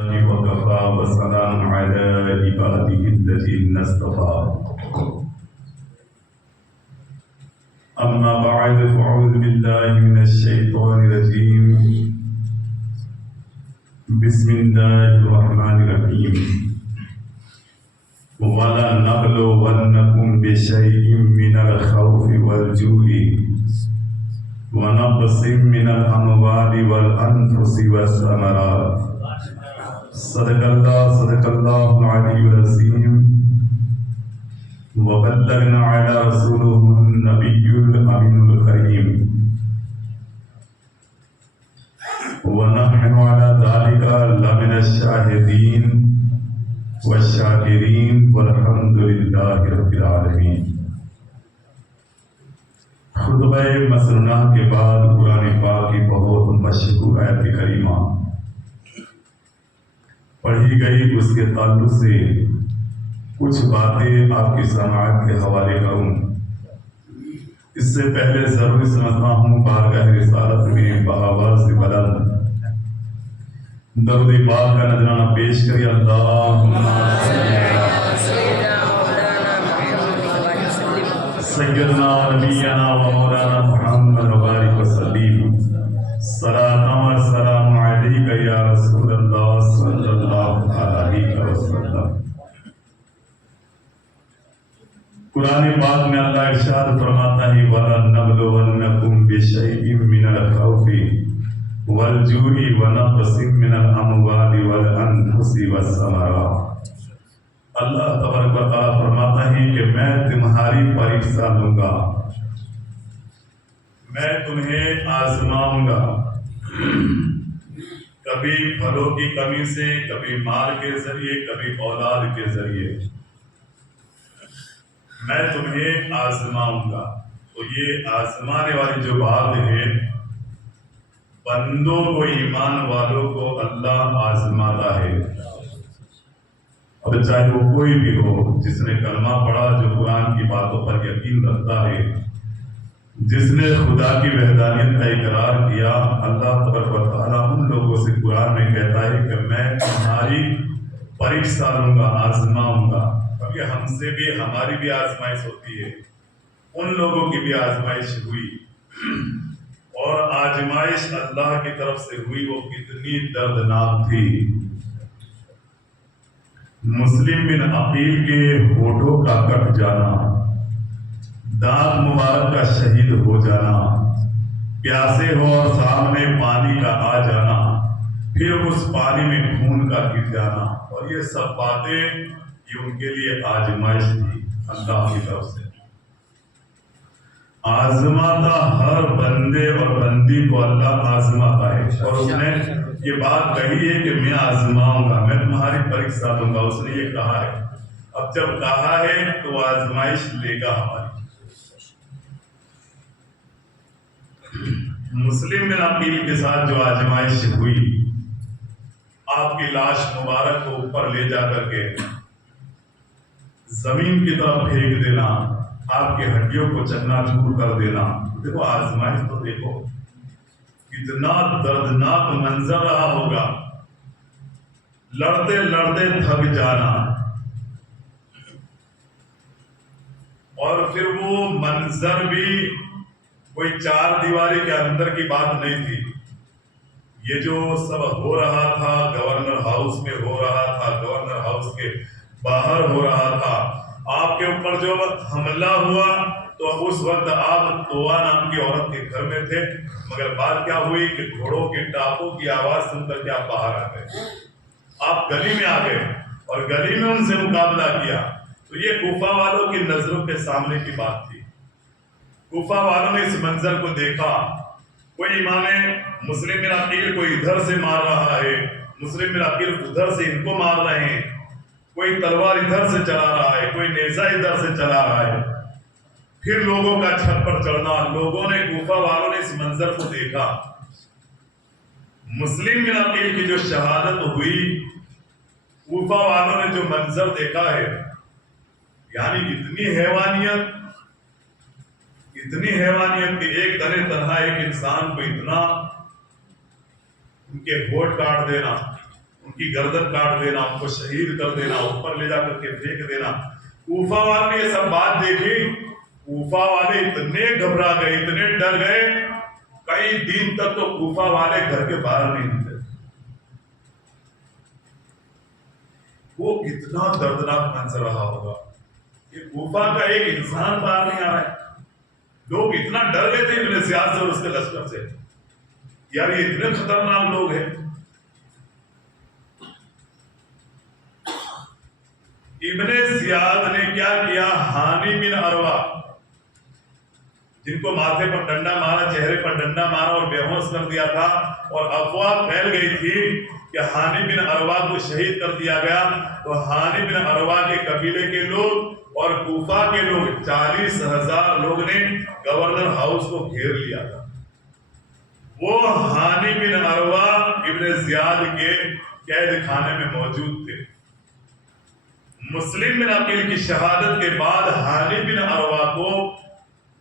وكفى وسلام على عباده الذين اصطفى. أما بعد فأعوذ بالله من الشيطان الرجيم. بسم الله الرحمن الرحيم. وَلَنَبْلُوَنَّكُمْ بِشَيْءٍ مِّنَ الْخَوْفِ وَالْجُوعِ وَنَقْصٍ مِّنَ الْأَمْوَالِ وَالْأَنفُسِ وَالثَّمَرَاتِ. صدق اللہ العلی العظیم. وبلغنا علی رسولہ النبی الامین الکریم. ونحن على ذلك لمن الشاهدين والشاکرین والحمد للہ رب العالمین. خطبہ مسنونہ کے بعد قرآن پاک کی بہت مشہور آیت کریمہ پڑھی گئی. اس کے تعلق سے کچھ باتیں آپ کی سماعت کے حوالے کروں. اس سے پہلے ضروری سمجھتا ہوں بارگاہ رسالت میں بآواز بلند درود پاک کا نذرانہ پیش کری. اللہم سیدنا نبینا و مولانا محمد وبارک وسلم. صلاۃ و سلام علیک یا رسول اللہ صلی اللہ علیہ وسلم. قرآن پاک میں اللہ ارشاد فرماتا ہے وَلَنَبْلُوَنَّكُمْ بِشَيْءٍ مِّنَ الْخَوْفِ وَالْجُوعِ وَنَقْصٍ مِّنَ الْأَمْوَالِ وَالْأَنفُسِ وَالثَّمَرَاتِ. اللہ تبارک و تعالیٰ فرماتا ہے کہ میں تمہاری پریکشا لوں گا، میں تمہیں آزماؤں گا، کبھی پھلوں کی کمی سے، کبھی مال کے ذریعے، کبھی اولاد کے ذریعے میں تمہیں آزماؤں گا. تو یہ آزمانے والی جو بات ہے، بندوں کو، ایمان والوں کو اللہ آزماتا ہے. اب چاہے وہ کوئی بھی ہو، جس نے کلمہ پڑھا، جو قرآن کی باتوں پر یقین رکھتا ہے، جس نے خدا کی وحدانیت کا اقرار کیا، اللہ تبارک و تعالیٰ ان لوگوں سے قرآن میں کہتا ہے کہ میں تمہاری پریکشا لوں گا، آزماؤں گا. کیونکہ ہم سے بھی، ہماری بھی آزمائش ہوتی ہے، ان لوگوں کی بھی آزمائش ہوئی، اور آزمائش اللہ کی طرف سے ہوئی، وہ کتنی دردناک تھی. مسلم بن عقیل کے ہونٹوں کا کٹ جانا، دانت مبارک کا شہید ہو جانا، پیاسے ہو اور سامنے پانی کا آ جانا، پھر اس پانی میں خون کا گر جانا، اور یہ سب باتیں یہ ان کے لیے آزمائش تھی اللہ کی طرف سے. آزماتا ہر بندے اور بندی کو اللہ آزماتا ہے، اور اس نے یہ بات کہی ہے کہ میں آزماؤں گا، میں تمہاری پریکشا لوں گا. اس نے یہ کہا ہے. اب جب کہا ہے تو آزمائش لے گا ہماری. مسلم بن عقیل کے ساتھ جو آزمائش ہوئی، آپ کی لاش مبارک کو اوپر لے جا کر کے زمین کی طرف پھینک دینا، آپ کی ہڈیوں کو چکنا چور کر دینا. دیکھو آزمائش تو دیکھو کتنا دردناک منظر رہا ہوگا. لڑتے لڑتے تھک جانا، اور پھر وہ منظر بھی کوئی چار دیواری کے اندر کی بات نہیں تھی. یہ جو سب ہو رہا تھا گورنر ہاؤس میں ہو رہا تھا، گورنر ہاؤس کے باہر ہو رہا تھا. آپ کے اوپر جو حملہ ہوا تو اس وقت آپ توا نام کی عورت کے گھر میں تھے، مگر بات کیا ہوئی کہ گھوڑوں کے ٹاپوں کی آواز سن کر کے آپ باہر آ گئے، آپ گلی میں آ گئے اور گلی میں ان سے مقابلہ کیا. تو یہ کوفہ والوں کی نظروں کے سامنے کی بات تھی. کوفہ والوں نے اس منظر کو دیکھا. کوئی امام مسلم بن عقیل کو ادھر سے مار رہا ہے، مسلم بن عقیل ادھر سے ان کو مار رہے ہیں، کوئی تلوار ادھر سے چلا رہا ہے، کوئی نیزہ ادھر سے چلا رہا ہے. پھر لوگوں کا چھت پر چڑھنا. لوگوں نے، کوفہ والوں نے اس منظر کو دیکھا. مسلم بن عقیل کی جو شہادت ہوئی، کوفہ والوں نے جو منظر دیکھا ہے، یعنی اتنی حیوانیت کہ ایک تنے تنہا ایک انسان کو اتنا ان کے ہونٹ کاٹ دینا، ان کی گردن کاٹ دینا، ان کو شہید کر دینا، اوپر لے جا کر کے پھینک دینا۔ کوفہ والے نے یہ سب بات دیکھی، کوفہ والے اتنے گھبرا گئے، اتنے ڈر گئے، کئی دن تک تو کوفہ والے گھر کے باہر نہیں نکلے۔ وہ کتنا دردناک منظر رہا ہوگا کہ کوفہ کا ایک انسان باہر نہیں آ رہا ہے۔ لوگ اتنا ڈر گئے تھے ابن زیاد سے اور اس کے لشکر سے، یار یہ اتنے خطرناک لوگ ہیں۔ ابن زیاد نے کیا کیا، ہانی بن عروہ جن کو ماتھے پر ڈنڈا مارا، چہرے پر ڈنڈا مارا اور بے ہوش کر دیا تھا، اور افواہ پھیل گئی تھی کہ ہانی بن عروہ کو شہید کر دیا گیا، تو ہانی بن عروہ کے قبیلے کے لوگ اور کوفہ کے لوگ 40,000 لوگ نے گورنر ہاؤس کو گھیر لیا تھا۔ وہ ہانی بن عروہ ابن زیاد کے قید خانے میں موجود تھے۔ مسلم بن عقیل کی شہادت کے بعد ہانی بن عروہ کو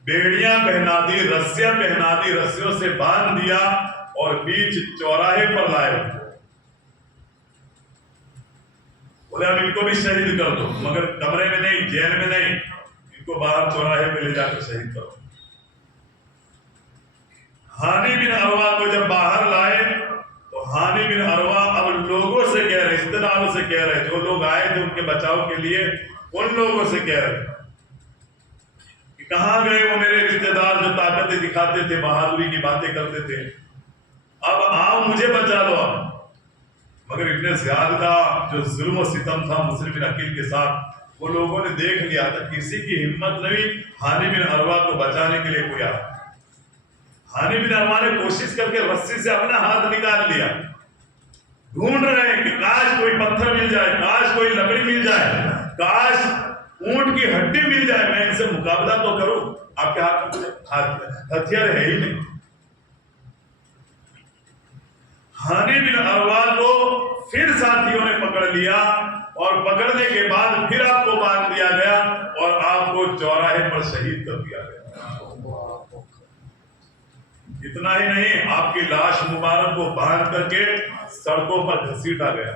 بیڑیاں پہنا دی، رسیاں پہنا دی، رسیوں سے باندھ دیا اور بیچ چوراہے پر لائے۔ بولے اب ان کو بھی شہید کر دو، مگر کمرے میں نہیں، جیل میں نہیں، ان کو باہر چوراہے پہ لے جا کر شہید کرو۔ ہانی بن عروہ کو جب باہر لائے تو ہانی بن عروہ اب لوگوں سے کہہ رہے، رشتہ داروں سے کہہ رہے، جو لوگ آئے تھے ان کے بچاؤ کے لیے، ان لوگوں سے کہہ رہے کہ کہاں گئے وہ میرے رشتہ دار جو طاقتیں دکھاتے تھے، بہادری کی باتیں کرتے تھے، اب آؤ مجھے بچا لو۔ مگر ابن زیاد کا جو ظلم و ستم تھا مسلم بن عقیل کے ساتھ، وہ لوگوں نے دیکھ لیا تھا، کسی کی ہمت نہیں ہانی بن عروہ کو بچانے کے لیے کوئی آیا۔ ہانی بن عروہ نے کوشش کر کے رسی سے اپنا ہاتھ نکال لیا، ڈھونڈ رہے ہیں کہ کاش کوئی پتھر مل جائے، کاش کوئی لکڑی مل جائے، کاش اونٹ کی ہڈی مل جائے، میں ان سے مقابلہ تو کروں۔ آپ کے ہاتھ میں ہتھیار ہے ہی نہیں۔ ہانی بن عروہ کو پھر ساتھیوں نے پکڑ لیا، اور پکڑنے کے بعد پھر آپ کو باندھ دیا گیا اور آپ کو چوراہے پر شہید کر دیا گیا۔ اتنا ہی نہیں، آپ کی لاش مبارک کو باندھ کر کے سڑکوں پر گھسیٹا گیا۔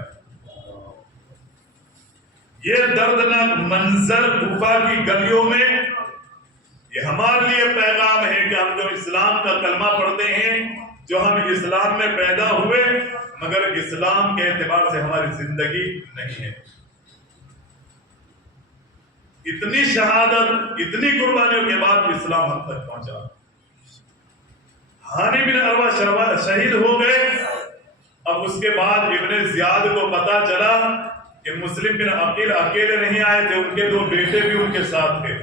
یہ دردناک منظر کوفہ کی گلیوں میں، یہ ہمارے لیے پیغام ہے کہ ہم جو اسلام کا کلمہ پڑھتے ہیں، جو ہم اسلام میں پیدا ہوئے، مگر اسلام کے اعتبار سے ہماری زندگی نہیں ہے۔ اتنی شہادت، اتنی قربانیوں کے بعد اسلام ہم تک پہنچا۔ ہانی بن عروہ شہید ہو گئے۔ اب اس کے بعد ابن زیاد کو پتا چلا کہ مسلم بن عقیل اکیلے نہیں آئے تھے، ان کے 2 بیٹے بھی ان کے ساتھ تھے۔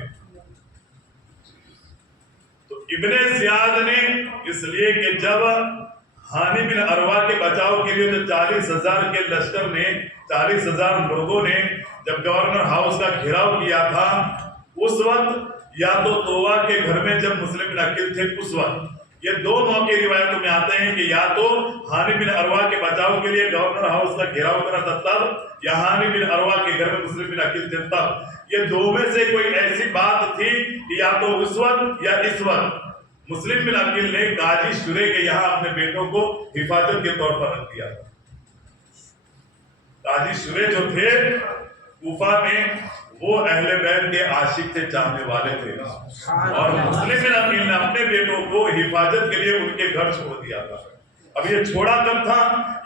تو ابن زیاد نے اس لیے کہ جب ہانی بن عروہ کے بچاؤ کے لیے جو 40,000 کے لشکر نے، 40,000 لوگوں نے جب گورنر ہاؤس کا گھیراؤ کیا تھا، اس وقت یا تو توبہ کے گھر میں جب مسلم بن عقیل تھے، اس وقت یہ 2 موقع روایتوں میں آتے ہیں کہ یا تو ہانی بن عروہ کے بچاؤ کے لیے گورنر ہاؤس کا گھیراؤ کرا تھا تب، یا ہانی بن عروہ کے گھر میں مسلم بن عقیل تھے تب۔ یہ 2 میں سے کوئی ایسی بات تھی کہ یا تو اس وقت یا اس وقت مسلم بن عقیل نے قاضی شریح کے یہاں اپنے بیٹوں کو حفاظت کے طور پر رکھ دیا تھا۔ قاضی شریح جو تھے کوفہ میں، وہ اہل بیت کے عاشق تھے، چاہنے والے تھے، اور مسلم بن عقیل نے اپنے بیٹوں کو حفاظت کے لیے ان کے گھر چھوڑ دیا تھا۔ اب یہ چھوڑا کب تھا؟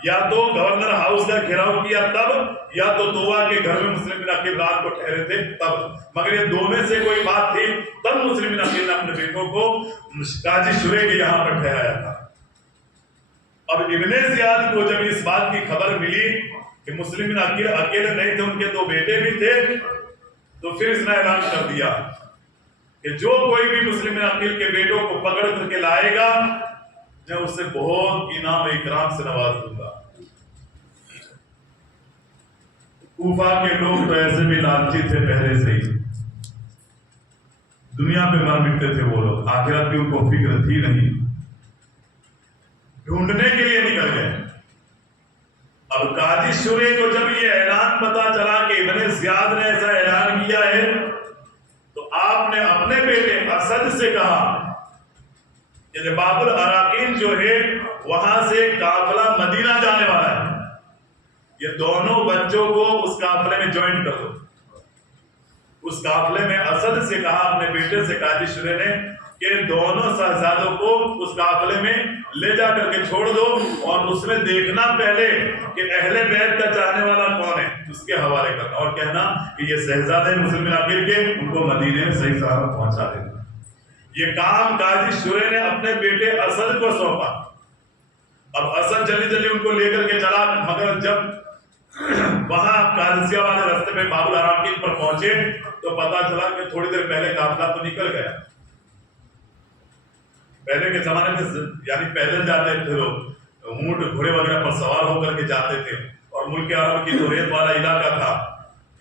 یا تو گورنر ہاؤس کا گھیراؤ کیا تب، یا تو توبہ کے گھر میں مسلم بن عقیل رات کو ٹھہرے تھے تب، مگر یہ 2 میں سے کوئی بات تھی تب مسلم بن عقیل نے اپنے بیٹوں کو قاضی شریح کے یہاں پر ٹھہرایا تھا۔ اب ابن زیاد کو جب اس بات کی خبر ملی کہ مسلم بن عقیل اکیلے نہیں تھے، ان کے 2 بیٹے بھی تھے، تو پھر اس نے اعلان کر دیا کہ جو کوئی بھی مسلم بن عقیل کے بیٹوں کو پکڑ کر کے لائے گا، میں اسے بہت انعام و اکرام سے نواز دوں گا۔ کوفہ کے لوگ تو ایسے بھی لالچی تھے پہلے سے ہی، دنیا پہ مر مٹتے تھے وہ لوگ، آخرت کی ان کو فکر تھی نہیں، ڈھونڈنے کے لیے نکل گئے۔ اب قاضی شریح کو جب یہ اعلان پتا چلا کہ ابن زیاد نے ایسا اعلان کیا ہے، تو آپ نے اپنے بیٹے اسد سے کہا کہ باب الاراکین جو ہے وہاں سے قافلہ مدینہ جانے والا ہے، یہ دونوں بچوں کو اس قافلے میں جوائن کر دو. اس قافلے میں اسد سے کہا, اپنے بیٹے سے قائد شرح نے, کہ دونوں شہزادوں کو اس قافلے میں لے جا کر کے چھوڑ دو, اور اس میں دیکھنا پہلے کہ اہل بیت کا چاہنے والا کون ہے, اس کے حوالے کرنا, اور کہنا کہ یہ شہزادے مسلم عقیل کے, ان کو مدینے میں صحیح سلامت پہنچا دینا. یہ کام قاضی شرح نے اپنے بیٹے اسد کو سونپا. اب اسد جلدی جلدی ان کو لے کر کے چلا, مگر جب وہاں قادسیہ والے راستے میں باب العراقین پر پہنچے تو پتا چلا کہ تھوڑی دیر پہلے قافلہ تو نکل گیا. پہلے کے زمانے میں یعنی پیدل جاتے تھے لوگ, اونٹ گھوڑے وغیرہ پر سوار ہو کر کے جاتے تھے, اور ملک عرب کی جو ریت والا علاقہ تھا,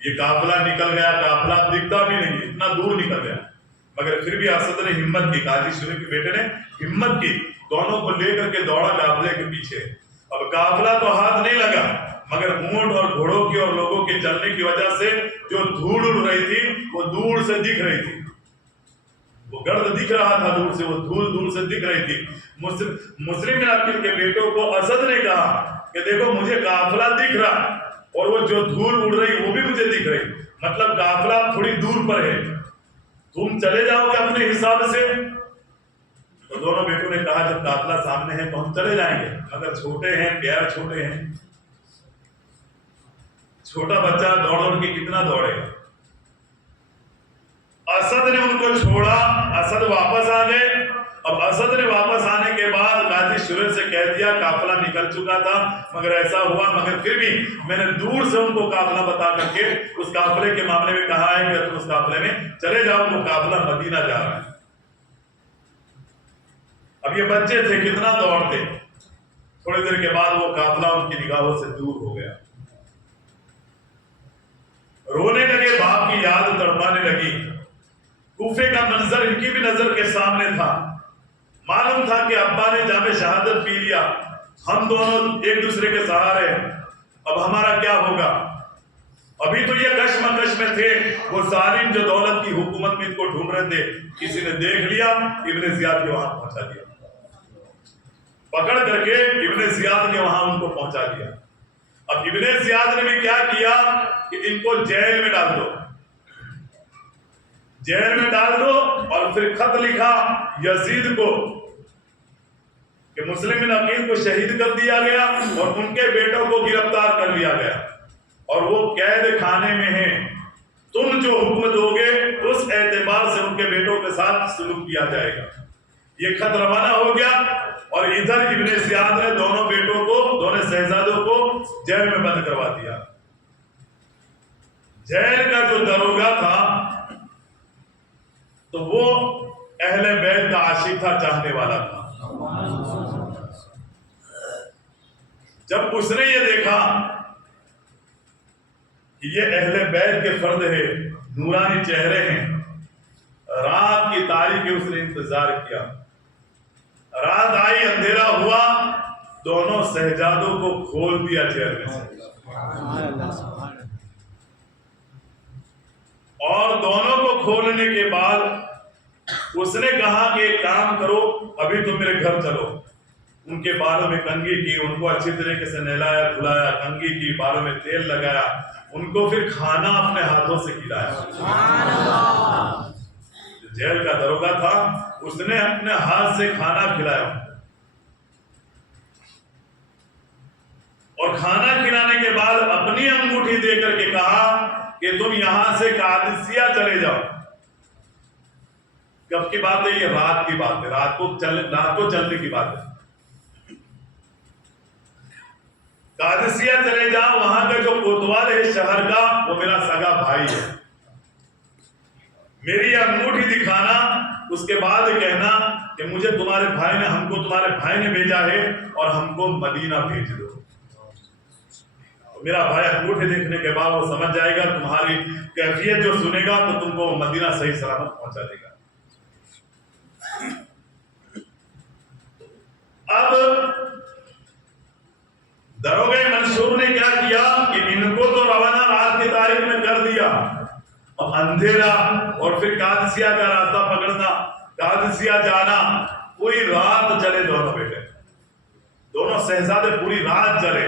یہ قافلہ نکل گیا, قافلہ دکھتا بھی نہیں, اتنا دور نکل گیا. مگر پھر بھی اسد نے ہمت کی, قاضی شرح کے بیٹے نے ہمت کی, دونوں کو لے کر کے دوڑا قافلے کے پیچھے. اب قافلہ تو ہاتھ نہیں لگا, مگر اونٹ اور گھوڑوں کی اور لوگوں کے چلنے کی وجہ سے جو دھول اڑ رہی تھی وہ دور سے دکھ رہی تھی, وہ گرد دکھ رہا تھا دور سے, وہ دھول دور سے دکھ رہی تھی. مسلم بن عقیل کے بیٹوں کو اسد نے کہا کہ دیکھو مجھے قافلہ دکھ رہا, اور وہ جو دھول اڑ رہی وہ بھی مجھے دکھ رہی, مطلب قافلہ تھوڑی دور پر ہے, تم چلے جاؤ گے اپنے حساب سے. تو دونوں بیٹوں نے کہا جب قافلہ سامنے ہے تو ہم چلے جائیں گے, مگر چھوٹے ہیں, پیر چھوٹے ہیں, چھوٹا بچہ دوڑ دوڑ کے کتنا دوڑے گا. اسد نے ان کو چھوڑا, اسد واپس آ گئے. اب اسد نے واپس آنے کے بعد قاضی شرح سے کہہ دیا قافلہ نکل چکا تھا, مگر ایسا ہوا, مگر پھر بھی میں نے دور سے ان کو قافلہ بتا کر کے اس قافلے کے معاملے میں کہا ہے کہ تم اس قافلے میں چلے جاؤ, وہ قافلہ مدینہ جا رہا ہے. اب یہ بچے تھے, کتنا دوڑتے, تھوڑی دیر کے بعد وہ قافلہ ان کی نگاہوں سے دور ہو گیا. رونے لگے, باپ کی یاد تڑپانے لگی. کوفے کا منظر ان کی بھی نظر کے سامنے تھا. معلوم تھا کہ ابا نے جام شہادت پی لیا, ہم دونوں ایک دوسرے کے سہارے ہیں, اب ہمارا کیا ہوگا. ابھی تو یہ کشمکش میں تھے, وہ ظالم جو دولت کی حکومت میں ان کو ڈھونڈ رہے تھے, کسی نے دیکھ لیا, ابن زیاد کے وہاں پہنچا دیا, پکڑ کر کے ابن زیاد کے وہاں ان کو پہنچا دیا. اب ابن زیاد نے بھی کیا کیا کہ ان کو جیل میں ڈال دو, جیل میں ڈال دو, اور پھر خط لکھا یزید کو کہ مسلم بن عقیل کو شہید کر دیا گیا اور ان کے بیٹوں کو گرفتار کر لیا گیا, اور وہ قید خانے میں ہیں, تم جو حکم دو گے اس اعتبار سے ان کے بیٹوں کے ساتھ سلوک کیا جائے گا. یہ خط روانہ ہو گیا, اور ادھر ابن زیاد نے دونوں بیٹوں کو, دونوں شہزادوں کو جیل میں بند کروا دیا. جیل کا جو داروغہ تھا تو وہ اہل بیت کا عاشق تھا, چاہنے والا تھا. جب اس نے یہ دیکھا کہ یہ اہل بیت کے فرد ہے, نورانی چہرے ہیں, رات کی تاریخی اس نے انتظار کیا. رات آئی, اندھیرا ہوا, دونوں شہزادوں کو کھول دیا جیل میں سے, اور دونوں کو کھولنے کے بعد اس نے کہا کہ ایک کام کرو, ابھی تم میرے گھر چلو. ان کے بالوں میں کنگھی کی, ان کو اچھی طریقے سے نہلایا دھلایا, کنگھی کی, بالوں میں تیل لگایا, ان کو پھر کھانا اپنے ہاتھوں سے کھلایا. جیل کا داروغہ تھا, اس نے اپنے ہاتھ سے کھانا کھلایا, اور کھانا کھلانے کے بعد اپنی انگوٹھی دے کر کے کہا کہ تم یہاں سے قادسیہ چلے جاؤ. کب کی بات ہے یہ؟ رات کی بات ہے, رات کو چلنے کی بات ہے. قادسیہ چلے جاؤ, وہاں کا جو کوتوال ہے شہر کا وہ میرا سگا بھائی ہے, میری انگوٹھی دکھانا, اس کے بعد کہنا کہ مجھے تمہارے بھائی نے, ہم کو تمہارے بھائی نے بھیجا ہے اور ہم کو مدینہ بھیج دو. میرا بھائی انگوٹھی دیکھنے کے بعد وہ سمجھ جائے گا, تمہاری کیفیت جو سنے گا تو تم کو مدینہ صحیح سلامت پہنچا دے گا. اب داروغہ منصور نے کیا کیا کہ ان کو تو روانہ رات کی تاریخ میں کر دیا, اب اندھیرا اور پھر قادسیہ کا راستہ پکڑنا, قادسیہ جانا, پوری رات چلے دونوں بیٹے, دونوں شہزادے پوری رات چلے,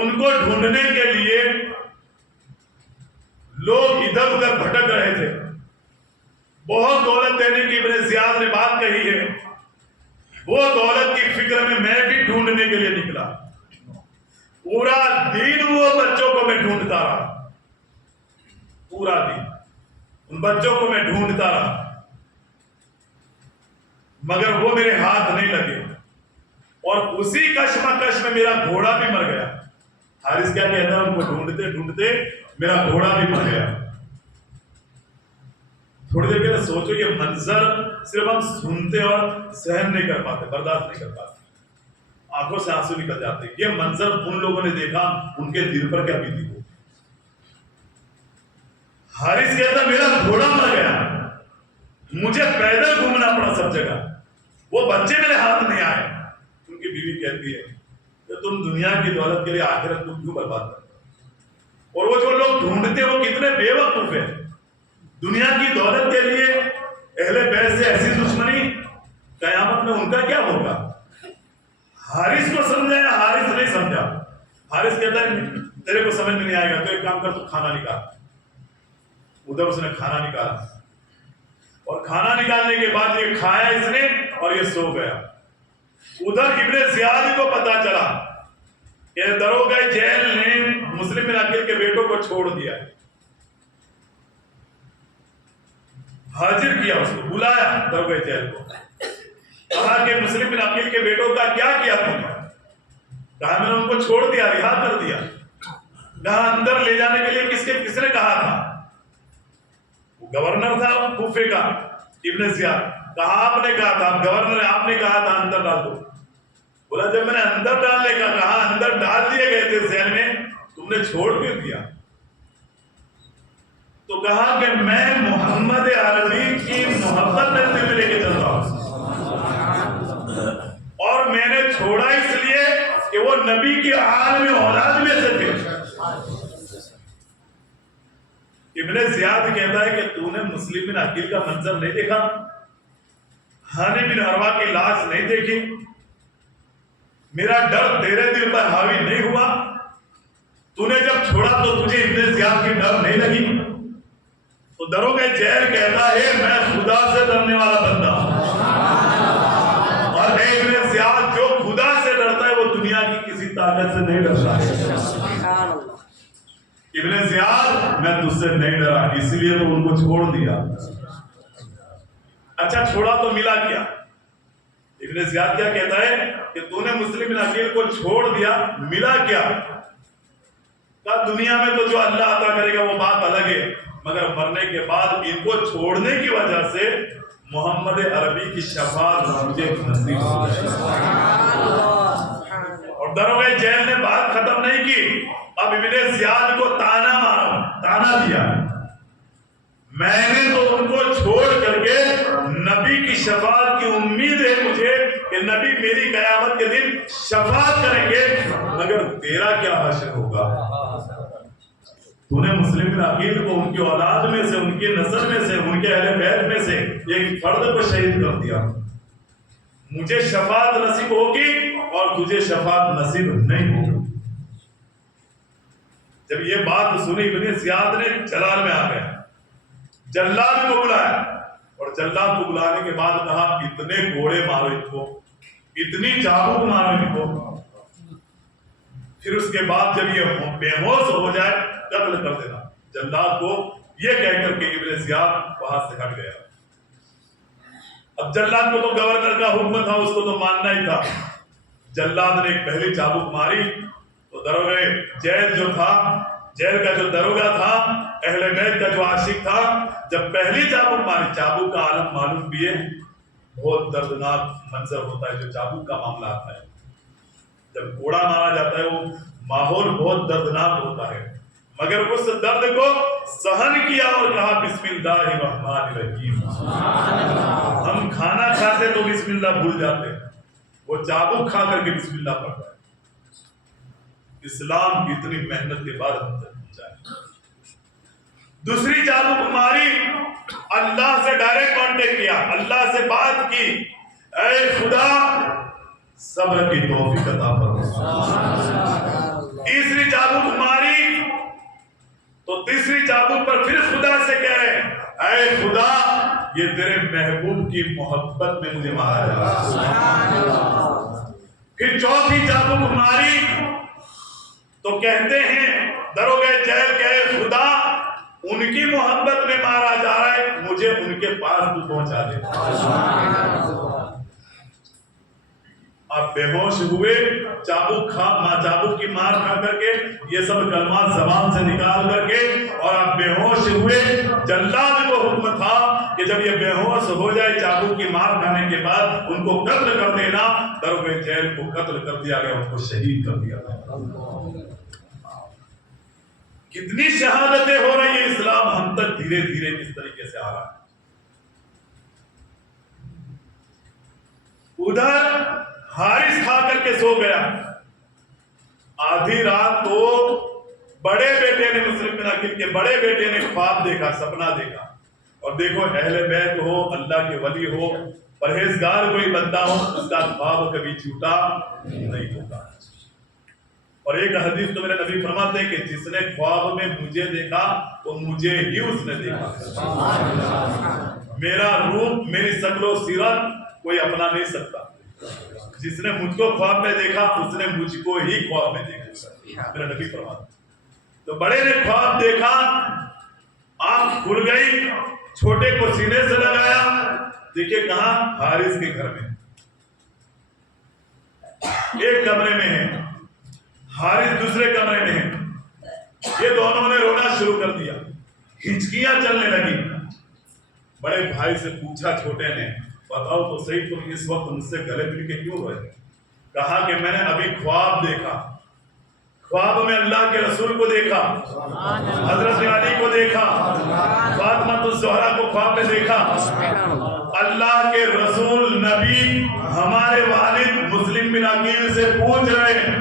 ان کو ڈھونڈنے کے لیے لوگ ادھر ادھر بھٹک رہے تھے. بہت دولت دینے کی ابن زیاد نے بات کہی ہے. وہ دولت کی فکر میں بھی ڈھونڈنے کے لیے نکلا. پورا دن وہ بچوں کو میں ڈھونڈتا رہا. پورا دن ان بچوں کو میں ڈھونڈتا رہا مگر وہ میرے ہاتھ نہیں لگے. اور اسی کشمکش میں میرا گھوڑا بھی مر گیا. حارث کیا کہتا ہے, ان کو ڈھونڈتے ڈھونڈتے میرا گھوڑا بھی مر گیا. تھوڑی دیر کے سوچو, یہ منظر صرف ہم سنتے اور سہن نہیں کر پاتے, برداشت نہیں کر پاتے, آنکھوں سے آنسو نکل جاتے. یہ منظر ان لوگوں نے دیکھا, ان کے دل پر کیا بیتی ہو. حارث کہتا میرا گھوڑا مر گیا, مجھے پیدل گھومنا پڑا سب جگہ, وہ بچے میرے ہاتھ نہیں آئے. ان کی بیوی کہتی ہے کہ تم دنیا کی دولت کے لیے آخرت کو کیوں برباد کرتے ہو؟ اور وہ جو لوگ ڈھونڈتے وہ کتنے بے وقوف ہیں. دنیا کی دولت کے لیے اہل بیت سے ایسی دشمنی, قیامت میں ان کا کیا ہوگا؟ حارث کو سمجھایا, حارث نہیں سمجھا. حارث کہتا ہے تیرے کو سمجھ میں نہیں آئے گا تو ایک کام کر, تو کھانا نکال. ادھر اس نے کھانا نکالا اور کھانا نکالنے کے بعد یہ کھایا اس نے اور یہ سو گیا. ادھر ابن زیاد کو پتا چلا کہ دروگہ جیل نے مسلم بن عقیل کے بیٹوں کو چھوڑ دیا. حاضر کیا, اس کو بلایا دروگہ جیل کو, کہا کہ مسلم بن عقیل کے بیٹوں کا کیا کیا تم نے؟ کہا میں نے ان کو چھوڑ دیا, رہا کر دیا. کہا اندر لے جانے کے لیے کس نے کہا تھا؟ وہ گورنر تھا کوفے کا ابن زیاد. کہا آپ نے کہا تھا, گورنر آپ نے کہا تھا اندر ڈال دو. بولا جب میں نے اندر ڈالنے کا کہا, اندر ڈال دیے گئے تھے ذہن میں, تم نے چھوڑ کیوں دیا؟ تو کہا کہ میں محمد عربی کی محبت میں دل لے کے چل رہا ہوں, اور میں نے چھوڑا اس لیے کہ وہ نبی کی آل میں اولاد میں سے تھے. ابن زیاد کہتا ہے کہ تو نے مسلم بن عقیل کا منظر نہیں دیکھا, ہانی بن عروہ کی لاش نہیں دیکھی, میرا ڈر تیرے دل پر حاوی نہیں ہوا, تو نے جب چھوڑا تو تجھے ابن زیاد کی ڈر نہیں لگی. تو دروگہ جیل کہتا ہے میں خدا سے ڈرنے والا بندہ ہوں, اور ابن زیاد جو خدا سے ڈرتا ہے وہ دنیا کی کسی طاقت سے نہیں ڈرتا ہے. ابن زیاد میں تجھ سے نہیں ڈرا, اس لیے تو ان کو چھوڑ دیا. اچھا چھوڑا تو ملا کیا؟ ابن زیاد کیا کہتا ہے کہ تو نے مسلم بن عقیل کو چھوڑ دیا, ملا کیا؟ کہا دنیا میں تو جو اللہ عطا کرے گا وہ بات الگ ہے, مگر مرنے کے بعد ان کو چھوڑنے کی وجہ سے محمد عربی کی شفاعت مجھے نصیب ہو جائے. اور دروگہ جیل نے بات ختم نہیں کی, اب ابن زیاد کو تانا دیا, میں نے تو ان کو چھوڑ کر کے نبی کی شفاعت کی امید ہے مجھے کہ نبی میری قیامت کے دن شفاعت کریں گے, مگر تیرا کیا حشر ہوگا؟ تو نے مسلم بن عقیل کو ان کی اولاد میں سے, ان کی نسل میں سے, ان کے اہل بیت میں سے ایک فرد کو شہید کر دیا. مجھے شفاعت نصیب ہوگی اور تجھے شفاعت نصیب نہیں ہوگی. جب یہ بات سنی ابن زیاد نے جلال میں آ گئے, جلاد کو بلایا, اور جلاد کو بلانے کے بعد کہا اتنے گھوڑے مارو ان کو, اتنی چابک مارو ان کو, پھر اس کے بعد جب یہ بے ہوش ہو جائے قتل کر دینا. جلاد کو یہ کہہ کر کے ابن زیاد وہاں سے ہٹ گیا. اب جلاد کو تو گورنر کا حکم تھا, اس کو تو ماننا ہی تھا. جلاد نے ایک پہلی چابک ماری تو دروگہ جیل جو تھا, جیل کا جو دروگہ تھا, اہل بیت کا جو عاشق تھا, جب پہلی چابک ماری, چابک کا عالم معلوم بھی ہے, بہت دردناک منظر ہوتا ہے جو چابک کا معاملہ آتا ہے. جب گھوڑا مارا جاتا ہے وہ ماحول بہت دردناک ہوتا ہے, مگر اس درد کو سہن کیا اور کہا بسم اللہ الرحمن الرحیم. ہم کھانا کھاتے تو بسم اللہ بھول جاتے ہیں, وہ چابک کھا کر کے بسم اللہ پڑھتا ہے. اسلام کی اتنی محنت کے بعد ہم تک پہنچا ہے. دوسری چابک ماری, اللہ سے ڈائریکٹ کانٹیکٹ کیا, اللہ سے بات کی, اے خدا صبر کی توفیق عطا فرما. تیسری تو تیسری چابک پر پھر خدا سے کہہ رہے ہیں اے خدا یہ تیرے محبوب کی محبت میں مجھے مارا جا رہا ہے۔ پھر چوتھی چابک ماری تو کہتے ہیں دروگے جیل کہ اے خدا ان کی محبت میں مارا جا رہا ہے، مجھے ان کے پاس تو پہنچا دے۔ آپ بے ہوش ہوئے، چابک کی مار کھا کر کے یہ سب کلمات زبان سے نکال کر کے، اور آپ بے ہوش ہوئے۔ جلاد کو حکم تھا کہ جب یہ بے ہوش ہو جائے چابک کی مار کھانے کے بعد ان کو قتل کر دینا۔ دروگے جیل کو قتل کر دیا گیا، ان کو شہید کر دیا گیا۔ کتنی شہادتیں ہو رہی ہیں، اسلام ہم تک دھیرے دھیرے کس طریقے سے آ رہا ہے۔ ادھر حارث کھا کر کے سو گیا، آدھی رات کو بڑے بیٹے نے، مسلم بن عقیل کے بڑے بیٹے نے خواب دیکھا، سپنا دیکھا۔ اور دیکھو اہل بیت ہو، اللہ کے ولی ہو، پرہیزگار کوئی بندہ ہو، اس کا خواب کبھی جھوٹا نہیں ہوتا۔ اور ایک حدیث تو میرے نبی فرماتے ہیں کہ جس نے خواب میں مجھے دیکھا وہ مجھے ہی اس نے دیکھا۔ میرا روپ، میری شکل و سیرت کوئی اپنا نہیں سکتا۔ جس نے مجھ کو خواب میں دیکھا اس نے مجھ کو ہی خواب میں دیکھا، میرا نبی فرماتا۔ تو بڑے نے خواب دیکھا، آنکھ کھل گئی، چھوٹے کو سینے سے لگایا، دیکھیے کہاں؟ حارث کے گھر میں، ایک کمرے میں ہے، حارث دوسرے کمرے میں ہے۔ یہ دونوں نے رونا شروع کر دیا، ہچکیاں چلنے لگی۔ بڑے بھائی سے پوچھا چھوٹے نے، بتاؤ تو صحیح تم اس وقت مجھ سے گلے مل کے کیوں روئے؟ کہا کہ میں نے ابھی خواب دیکھا، خواب میں اللہ کے رسول کو دیکھا، حضرت علی کو دیکھا، فاطمہ الزہرا کو خواب میں دیکھا۔ اللہ کے رسول نبی ہمارے والد مسلم بن عقیل سے پوچھ رہے ہیں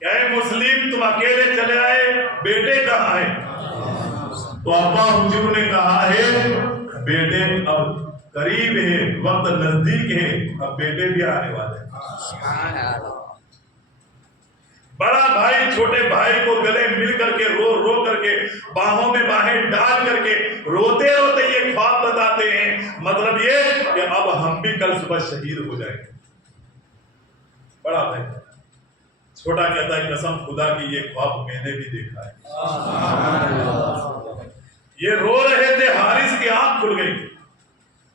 کہ اے مسلم تم اکیلے چلے آئے، بیٹے کہاں ہیں؟ تو ابا حضور نے کہا ہے بیٹے اب قریب ہے، وقت نزدیک ہے، اب بیٹے بھی آنے والے ہیں۔ بڑا بھائی چھوٹے بھائی کو گلے مل کر کے رو رو کر کے باہوں میں باہیں ڈال کر کے روتے روتے یہ خواب بتاتے ہیں، مطلب یہ کہ اب ہم بھی کل صبح شہید ہو جائیں گے۔ بڑا بھائی، چھوٹا کہتا ہے قسم خدا کی یہ خواب میں نے بھی دیکھا ہے۔ یہ رو رہے تھے، حارث کی آنکھ کھل گئی،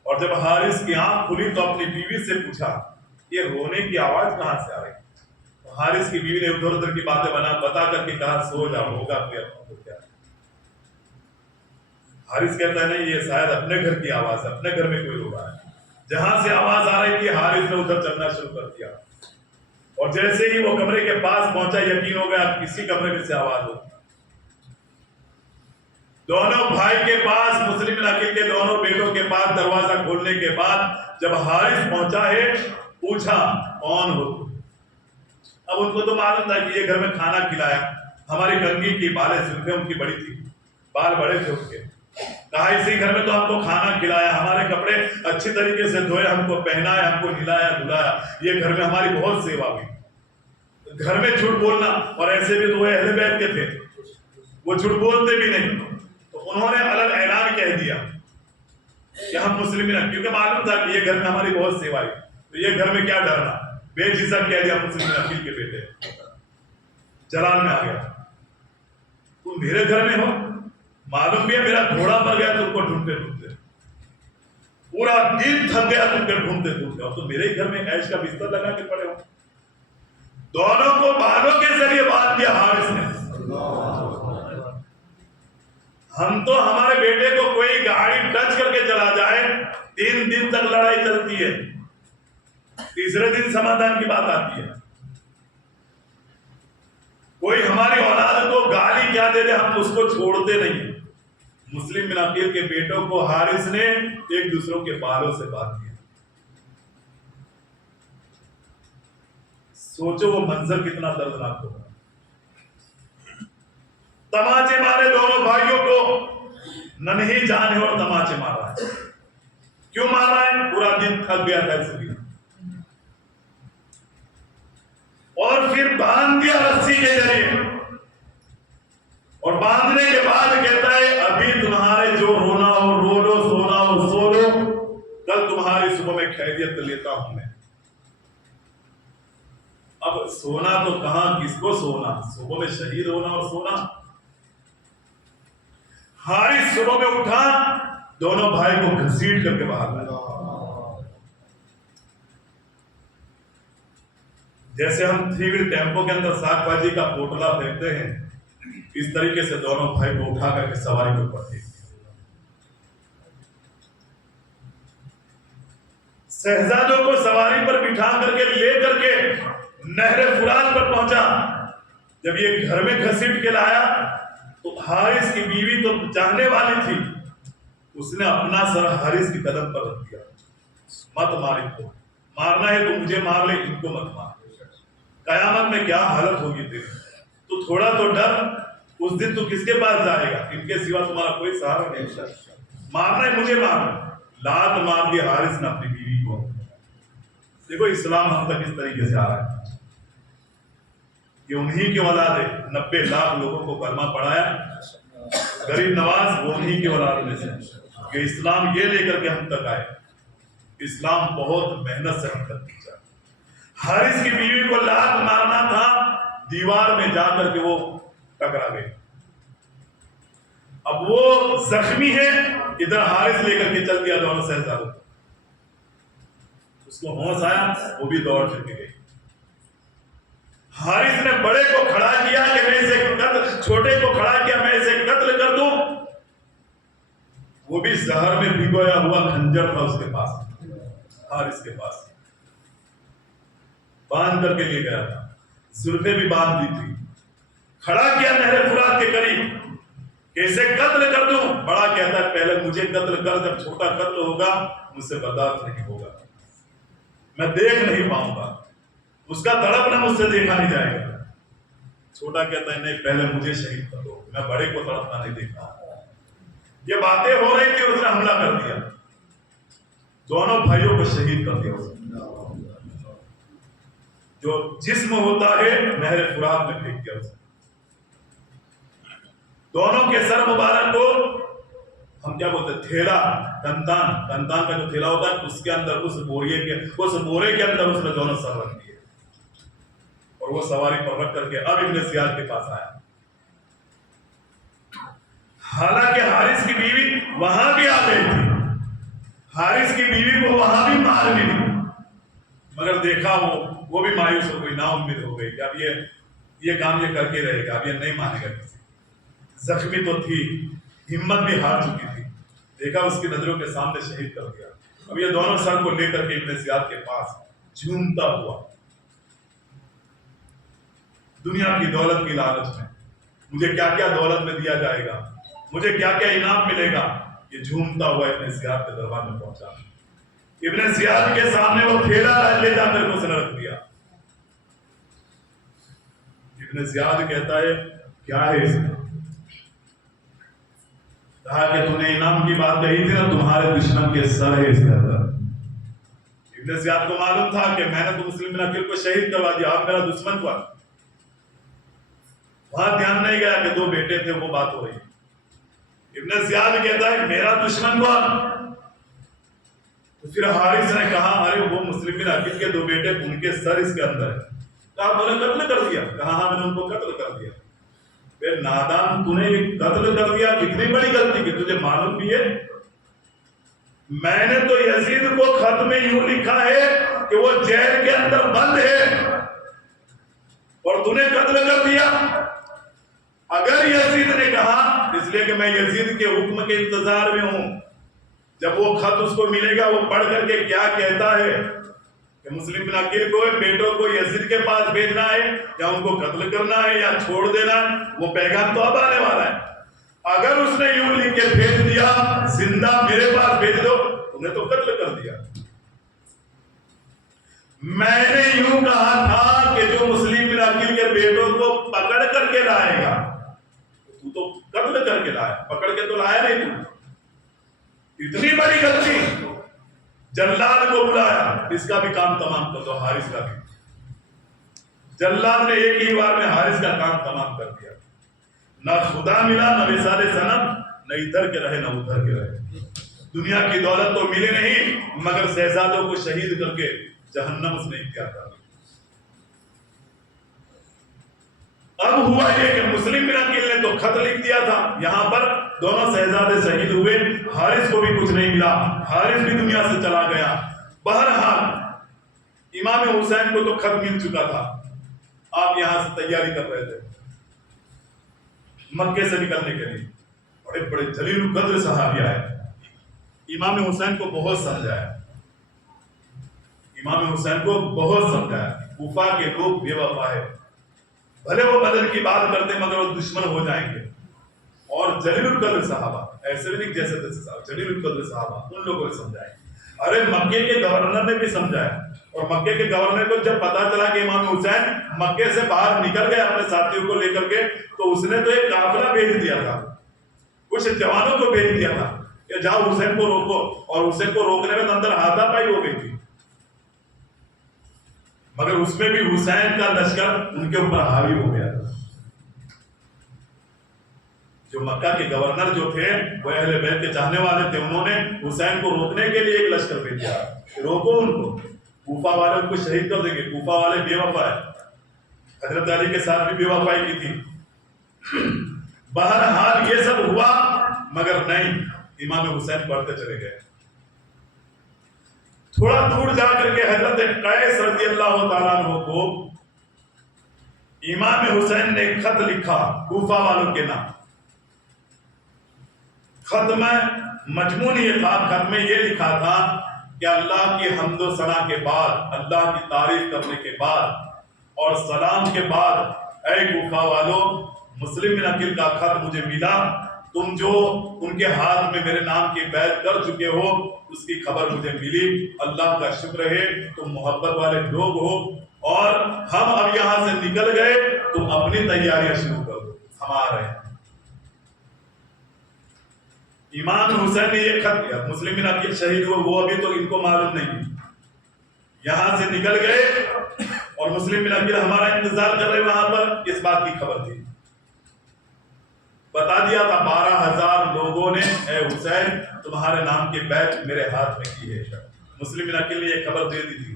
اور جب حارث کی آنکھ کھلی تو اپنی بیوی سے پوچھا یہ رونے کی آواز کہاں سے آ رہی؟ حارث کی بیوی نے ادھر ادھر کی باتیں بتا کر کے کہا سو جا، ہوگا کیا؟ حارث کہتا ہے نہیں، یہ شاید اپنے گھر کی آواز ہے، اپنے گھر میں کوئی رو رہا ہے۔ جہاں سے آواز آ رہی تھی حارث نے ادھر چلنا شروع کر دیا، اور جیسے ہی وہ کمرے کے پاس پہنچا یقین ہو گیا کسی کمرے میں سے آواز ہوتی۔ دونوں بھائی کے پاس، مسلم بن عقیل کے دونوں بیٹوں کے پاس دروازہ کھولنے کے بعد جب حارث پہنچا ہے پوچھا کون ہو؟ اب ان کو تو معلوم تھا کہ یہ گھر میں کھانا کھلایا، ہماری کنگھی کی بالیں زلفیں ان کی بڑی تھی، بال بڑے تھے ان کے، کہا اسی گھر میں تو ہم کو کھانا کھلایا، ہمارے کپڑے اچھی طریقے سے دھوئے، ہم کو پہنایا، ہم کو نہلایا دھلایا، یہ گھر میں ہماری بہت سیوا ہوئی۔ گھر میں جھوٹ بولنا، اور ایسے بھی تو وہ اہل بیت کے تھے، وہ جھوٹ بولتے بھی نہیں، تو انہوں نے الگ اعلان کہہ دیا کہ ہم مسلم ہیں، کیونکہ معلوم تھا کہ یہ گھر میں ہماری بہت سیوا ہے، تو یہ گھر میں کیا ڈرنا، بے جھجک کہہ دیا مسلم بن عقیل کے بیٹے۔ جلال میں آ گیا، تم میرے گھر میں ہو، معلوم بھی ہے میرا گھوڑا مر گیا تم کو ڈھونڈتے ڈھونڈتے، پورا دن تھک گیا تم کو ڈھونڈتے ڈھونڈتے، اور تم میرے گھر میں عیش کا بستر لگا کے پڑے ہو۔ دونوں کو بالوں کے ذریعے بات کیا حارث نے، ہم تو ہمارے بیٹے کو کوئی گاڑی ٹچ کر کے چلا جائے 3 دن تک لڑائی چلتی ہے، تیسرے دن سمادھان کی بات آتی ہے۔ کوئی ہماری اولاد کو گالی کیا دے دے ہم اس کو چھوڑتے نہیں۔ مسلم بن عقیل کے بیٹوں کو حارث نے ایک دوسروں کے بالوں سے بات کیا۔ سوچو وہ منظر کتنا دردناک ہوگا۔ تماچے مارے دونوں بھائیوں کو، ننھی جان ہے اور تماچے مارا ہے۔ کیوں مارا ہے؟ پورا دن تھک گیا تھا اس لیے، اور پھر باندھ دیا رسی کے ذریعے۔ باندھنے کے بعد کہتا ہے ابھی تمہارے جو رونا ہو رو لو، سونا ہو سو لو، کل تمہاری صبح میں خیریت لیتا ہوں میں۔ اب سونا تو کہاں، کس کو سونا، صبح میں شہید ہونا اور سونا۔ حارث صبح میں اٹھا، دونوں بھائی کو گھسیٹ کر کے باہر لایا۔ جیسے ہم 3 وہیل ٹیمپو کے اندر ساگ بھاجی کا پوٹلا پھینکتے ہیں، اس طریقے سے دونوں بھائی کو اٹھا کر کے سواری کے اوپر پھینک دیا۔ شہزادوں کو سواری پر بٹھا کر کے لے کر کے نہر فرات پر پہنچا۔ جب یہ گھر میں گھسیٹ کے لایا تو حارث کی بیوی تو چاہنے والی تھی، اس نے اپنا سر حارث کی قدم پر رکھ دیا، مت مار ان کو، مارنا ہے تو مجھے مار لے، ان کو مت مار۔ قیامت میں کیا حالت ہوگی تیری، تو تھوڑا تو ڈر، اس دن تو کس کے پاس جائے گا، ان کے سوا تمہارا کوئی سہارا نہیں، مارنا ہے مجھے مار۔ لات مار دی حارث نے اپنی بیوی کو۔ دیکھو اسلام ہم تک اس طریقے سے آ رہا ہے، یہ انہی کی اولاد ہے، 90 لاکھ لوگوں کو کلمہ پڑھایا، غریب نواز وہ انہی کی اولاد میں سے، کہ اسلام یہ لے کر کے ہم تک آئے۔ اسلام بہت محنت سے ہم تک پہنچا۔ حارث کی بیوی کو لات مارنا تھا، دیوار میں جا کر کے وہ ٹکرا گئی۔ اب وہ زخمی ہے، ادھر حارث لے کر کے چل دیا دونوں شہزادوں، اس کو ہوش آیا، وہ بھی دوڑ کر کے گئی۔ حارث نے بڑے کو کھڑا کیا کہ میں اسے قتل، چھوٹے کو کھڑا کیا میں اسے قتل کر دوں، وہ بھی زہر میں بھگویا ہوا خنجر تھا اس کے پاس، حارث کے پاس، باندھ کر کے لے گیا تھا، زلفیں بھی باندھ دی تھی، کھڑا کیا نہر فرات کے قریب کہ اسے قتل کر دوں۔ بڑا کہتا ہے پہلے مجھے قتل کر، جب چھوٹا قتل ہوگا مجھ سے برداشت نہیں ہوگا، میں دیکھ نہیں پاؤں گا، اس کا تڑپنا مجھ سے دیکھا نہیں جائے گا۔ چھوٹا کہتا ہے نہیں پہلے مجھے شہید کر دو، میں بڑے کو تڑپنا نہیں دیکھتا۔ یہ باتیں ہو رہی تھی، اس نے حملہ کر دیا، دونوں بھائیوں کو شہید کر دیا۔ جو جسم ہوتا ہے نہر فرات میں پھینک دیا اسے۔ دونوں کے سر مبارک کو ہم کیا بولتے ہیں، تھیلا، دندان کا جو تھیلا ہوتا ہے، اس کے اندر اس بورے کے اندر اس نے دونوں سر رکھ دیے، اور وہ سواری پر رکھ کر کے اب ابن زیاد کے پاس آیا۔ حالانکہ حارث کی بیوی وہاں بھی آ گئی تھی، حارث کی بیوی کو وہاں بھی مار لی، مگر دیکھا وہ بھی مایوس ہو گئی، نا امید ہو گئی کہ اب یہ کام یہ کر کے رہے گا، اب یہ نہیں مانے گا کسی۔ زخمی تو تھی، ہمت بھی ہار چکی تھی، دیکھا اس کی نظروں کے سامنے شہید کر دیا۔ اب یہ دونوں سر کو لے کر کے ابن زیاد کے پاس جھومتا ہوا، دنیا کی دولت کی لالچ میں، مجھے کیا کیا دولت میں دیا جائے گا، مجھے کیا کیا انعام ملے گا، یہ جھومتا ہوا ابن زیاد کے دربار میں پہنچا۔ ابن زیاد کے سامنے وہ تھیلا لے جا کر اس نے رکھ دیا۔ ابن زیاد کہتا ہے کیا ہے اس میں؟ کہا کہ تم نے انعام کی بات کہی تھی نا، تمہارے دشمن کے سر ہے اس کے اندر۔ ابن زیاد کو معلوم تھا کہ میں نے تو مسلم بن عقیل کو شہید کروا دیا، اب میرا دشمن کو وہاں دھیان نہیں گیا کہ 2 بیٹے تھے، وہ بات ہو رہی۔ ابن زیاد کہتا ہے میرا دشمن کون؟ تو پھر حارث نے کہا ارے وہ مسلم بن عقیل کے 2 بیٹے، ان کے سر اس کے اندر ہے۔ کہا میں نے قتل کر دیا؟ کہا ہاں میں نے ان کو قتل کر دیا۔ بے نادان، تو نے قتل کر دیا، کتنی بڑی غلطی کی، تجھے معلوم بھی ہے میں نے تو یزید کو خط میں یوں لکھا ہے کہ وہ جیل کے اندر بند ہے، اور تو نے قتل کر دیا۔ اگر یزید نے کہا، اس لیے کہ میں یزید کے حکم کے انتظار میں ہوں، جب وہ خط اس کو ملے گا وہ پڑھ کر کے کیا کہتا ہے کہ مسلم بن عقیل کو بیٹوں کو یزید کے پاس بھیجنا ہے یا ان کو قتل کرنا ہے یا چھوڑ دینا ہے، وہ پیغام تو اب آنے والا ہے۔ اگر اس نے یوں لکھ کے بھیج دیا زندہ میرے پاس بھیج دو، تم نے تو قتل کر دیا۔ میں نے یوں کہا تھا کہ جو مسلم بن عقیل کے بیٹوں کو پکڑ کر کے لائے گا، تو تو قتل کر کے لایا، پکڑ کے تو لایا نہیں تو۔ اتنی بڑی غلطی، جلاد کو بلایا، اس کا بھی کام تمام کر دو، حارث کا بھی۔ جلاد نے ایک ہی بار میں حارث کا کام تمام کر دیا۔ نہ خدا ملا نہ مثال صنم، نہ ادھر کے رہے نہ ادھر کے رہے۔ دنیا کی دولت تو ملے نہیں مگر شہزادوں کو شہید کر کے جہنم اس نے اختیار کر لی۔ اب ہوا یہ کہ مسلم بن عقیل نے تو خط لکھ دیا تھا، یہاں پر دونوں شہزادے شہید ہوئے، حارث کو بھی کچھ نہیں ملا، حارث بھی دنیا سے چلا گیا۔ بہرحال امام حسین کو تو خط مل چکا تھا، آپ یہاں سے تیاری کر رہے تھے مکے سے نکلنے کے لیے۔ بڑے بڑے جلیل القدر صحابی آئے، امام حسین کو بہت سمجھایا، امام حسین کو بہت سمجھایا۔ کوفہ کے لوگ بے وفا ہے، بھلے وہ بدر کی بات کرتے مگر وہ دشمن ہو جائیں گے۔ اور جلیل القدر صحابہ، ایسے بھی نہیں جیسے تیسے صحابہ، جلیل القدر صحابہ ان لوگوں نے سمجھائے۔ ارے مکے کے گورنر نے بھی سمجھایا، اور مکے کے گورنر کو جب پتا چلا کہ امام حسین مکے سے باہر نکل گئے اپنے ساتھیوں کو لے کر کے، تو اس نے تو ایک قافلہ بھیج دیا تھا، کچھ جوانوں کو بھیج دیا تھا کہ جاؤ حسین کو روکو، اور حسین کو روکنے میں اندر ہاتھا پائی ہو گئی تھی، مگر اس میں بھی حسین کا لشکر ان کے اوپر حاوی ہو گیا تھا۔ جو مکہ کے گورنر جو تھے وہ اہل بیت کے چاہنے والے تھے، انہوں نے حسین کو روکنے کے لیے ایک لشکر بھیجا، روکو ان کو، کوفہ والے ان کو شہید کر دیں گے، کوفہ والے بے وفا ہے، حضرت علی کے ساتھ بھی بے وفائی کی تھی۔ بہرحال یہ سب ہوا مگر نہیں، امام حسین بڑھتے چلے گئے۔ تھوڑا دور جا کر کے حضرت قیس رضی اللہ تعالیٰ عنہ کو امام حسین نے خط لکھا کوفہ والوں کے نام۔ خط میں مضمون یہ تھا، خط میں یہ لکھا تھا کہ اللہ کی حمد و ثنا کے بعد، اللہ کی تعریف کرنے کے بعد اور سلام کے بعد، اے کوفہ والوں، مسلم بن عقیل کا خط مجھے ملا، تم جو ان کے ہاتھ میں میرے نام کی بیعت کر چکے ہو اس کی خبر مجھے ملی، اللہ کا شکر ہے، تم محبت والے لوگ ہو، اور ہم اب یہاں سے نکل گئے، تم اپنی تیاریاں شروع کر دو، ہم آ رہے ہیں۔ امام حسین نے یہ خط دیا، مسلم بن عقیل شہید ہوئے، وہ ابھی تو ان کو معلوم نہیں، یہاں سے نکل گئے اور مسلم بن عقیل ہمارا انتظار کر رہے، وہاں پر اس بات کی خبر تھی، بتا دیا تھا 12,000 لوگوں نے، اے حسین تمہارے نام کی بیعت میرے ہاتھ میں کی ہے۔ مسلم بن عقیل نے یہ خبر دے دی تھی،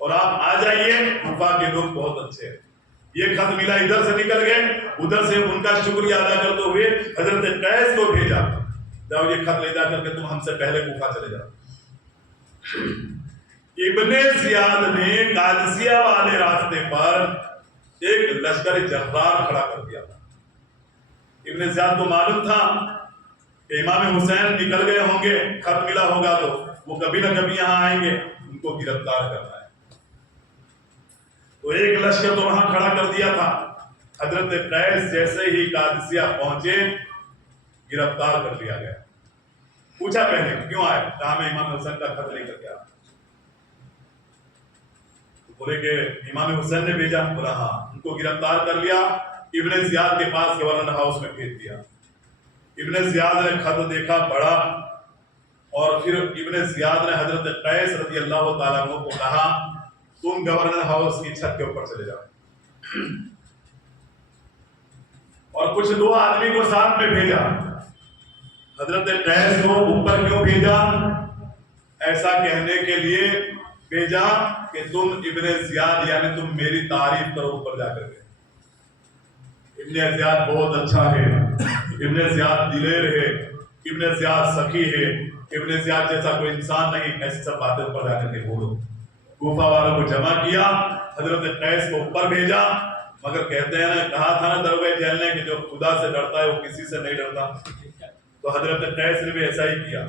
اور آپ آ جائیے، کوفہ کے لوگ بہت اچھے ہیں۔ یہ خط ملا، ادھر سے نکل گئے، ادھر سے ان کا شکریہ ادا کرتے ہوئے حضرت قیس کو بھیجا، جاؤ یہ خط لے جا کر کے تم ہم سے پہلے کوفہ چلے جاؤ۔ ابن زیاد نے قادسیہ والے راستے پر ایک لشکر جرار کھڑا کر دیا تھا۔ ابن زیاد کو معلوم تھا کہ امام حسین نکل گئے ہوں گے، خط ملا ہوگا تو وہ کبھی نہ کبھی یہاں آئیں گے، ان کو گرفتار کرنا ہے، تو ایک لشکر تو وہاں کھڑا کر دیا تھا۔ حضرت قیس جیسے ہی قادسیہ پہنچے، گرفتار کر لیا گیا۔ پوچھا پہلے کیوں آئے، کہا میں امام حسین کا خط لے کر کے آیا۔ بولے کہ امام حسین نے بھیجا، بولا ہاں، ان کو گرفتار کر لیا، ابن زیاد کے پاس گورنر ہاؤس میں بھیج دیا۔ ابن زیاد نے خط دیکھا، پڑھا، اور پھر ابن زیاد نے حضرت قیس رضی اللہ تعالیٰ عنہ کو کہا تم گورنر ہاؤس کی چھت کے اوپر چلے جاؤ، اور کچھ 2 آدمی کو ساتھ میں بھیجا۔ حضرت قیس کو اوپر کیوں بھیجا؟ ایسا کہنے کے لیے بھیجا کہ تم ابن زیاد یعنی تم میری تعریف کرو اوپر جا کر کے۔ ابن زیاد بہت اچھا ہے، ابن زیاد دلیر ہے، ابن زیاد سخی ہے، ابن زیاد جیسا کوئی انسان نہیں، ایسی سب باتیں اوپر جا کر کے بولو۔ کوفہ والوں کو جمع کیا، حضرت قیس کو اوپر بھیجا، مگر کہتے ہیں نا، کہا تھا نا درویش جیل نے کہ جو خدا سے ڈرتا ہے وہ کسی سے نہیں ڈرتا، تو حضرت قیس نے بھی ایسا ہی کیا،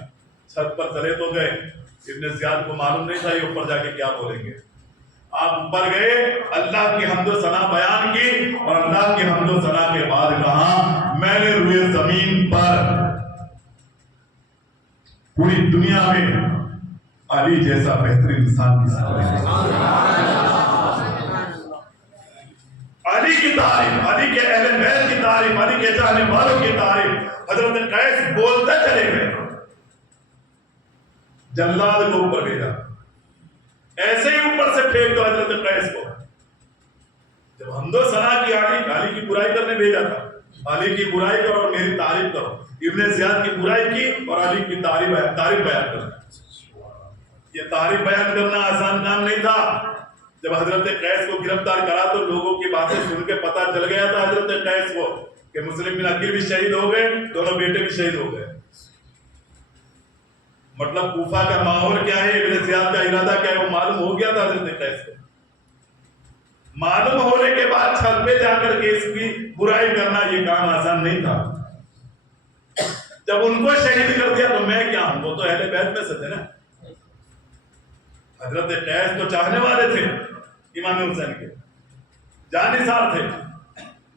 چھت پر چلے تو گئے، ابن زیاد کو معلوم نہیں تھا یہ اوپر جا کے کیا بولیں گے۔ آپ اوپر گئے، اللہ کی حمد و ثنا بیان کی، اور اللہ کی حمد و ثنا کے بعد کہا میں نے روئے زمین پر پوری دنیا میں علی جیسا بہترین انسان کی علی کی تعریف، علی کے اہل بیت کی تعریف، علی کے چاہنے والوں کی تعریف حضرت قیس بولتے چلے گئے۔ جلاد کو اوپر بھیجا، ایسے ہی اوپر سے پھینک دو حضرت قیس کو۔ جب حمد و ثنا کی علی کی برائی کرنے بھیجا تھا، علی کی برائی کرو اور میری تعریف کرو. ابن زیاد کی برائی کی اور علی کی تعریف بیان کرو. یہ تعریف بیان کرنا آسان کام نہیں تھا. جب حضرت قیس کو گرفتار کرا تو لوگوں کی باتیں سن کے پتا چل گیا تھا حضرت قیس کو کہ مسلم بن عقیل بھی شہید ہو گئے, دونوں بیٹے بھی شہید ہو گئے. مطلب کوفہ کا ماحول کیا ہے, ابن زیاد کا ارادہ کیا ہے, وہ معلوم ہو گیا تھا حضرت قیس کو. معلوم ہونے کے بعد چھت پہ جا کر کے اس کی برائی کرنا یہ کام آسان نہیں تھا. جب ان کو شہید کر دیا تو میں کیا ہوں, وہ تو اہل بیت میں سے تھے نا. حضرت قیس تو چاہنے والے تھے امام حسین کے, جانثار تھے,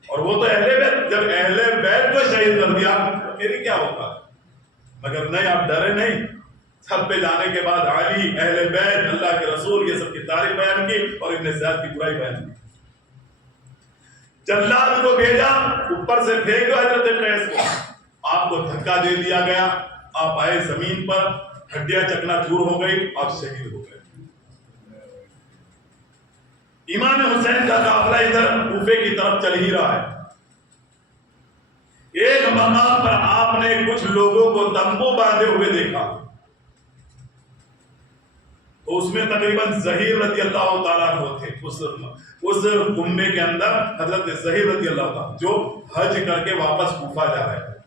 اور وہ تو اہل بیت. جب اہل بیت کو شہید کر دیا تو میری کیا ہوگا. مگر نہیں, آپ ڈرے نہیں. چھت پہ جانے کے بعد علی, اہل بیت, اللہ کے رسول, یہ سب کی تعریف بیان کی اور ابن زیاد کی برائی بیان کی. جلاد کو بھیجا, اوپر سے پھینک حضرت قیس کو. آپ کو دھکا دے دیا گیا, آپ آئے زمین پر, ہڈیاں چکنا چور ہو گئی, آپ شہید ہو گئے. امام حسین کا قافلہ ادھر کوفے کی طرف چل ہی رہا ہے. ایک مقام پر آپ نے کچھ لوگوں کو تمبو باندھے ہوئے دیکھا. تو اس میں تقریباً زہیر رضی اللہ تعالیٰ عنہ تھے. اس کنبے کے اندر حضرت زہیر رضی اللہ تعالیٰ جو حج کر کے واپس کوفہ جا رہے تھے.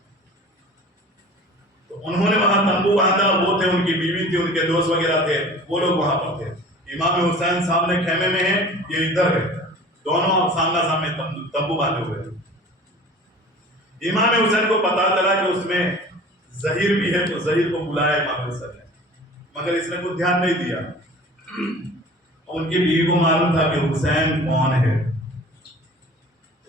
تو انہوں نے وہاں تمبو باندھا. وہ تھے, ان کی بیوی تھی, ان کے دوست وغیرہ تھے, وہ لوگ وہاں پر تھے. امام حسین سامنے خیمے میں ہیں, یہ ادھر ہے, دونوں سامنا سامنے تمبو باندھے ہوئے ہیں. امام حسین کو پتا چلا کہ اس میں زہیر بھی ہے, تو زہیر کو بلایا امام حسین نے, مگر اس نے کوئی دھیان نہیں دیا. ان کی بیوی کو معلوم تھا کہ حسین کون ہے.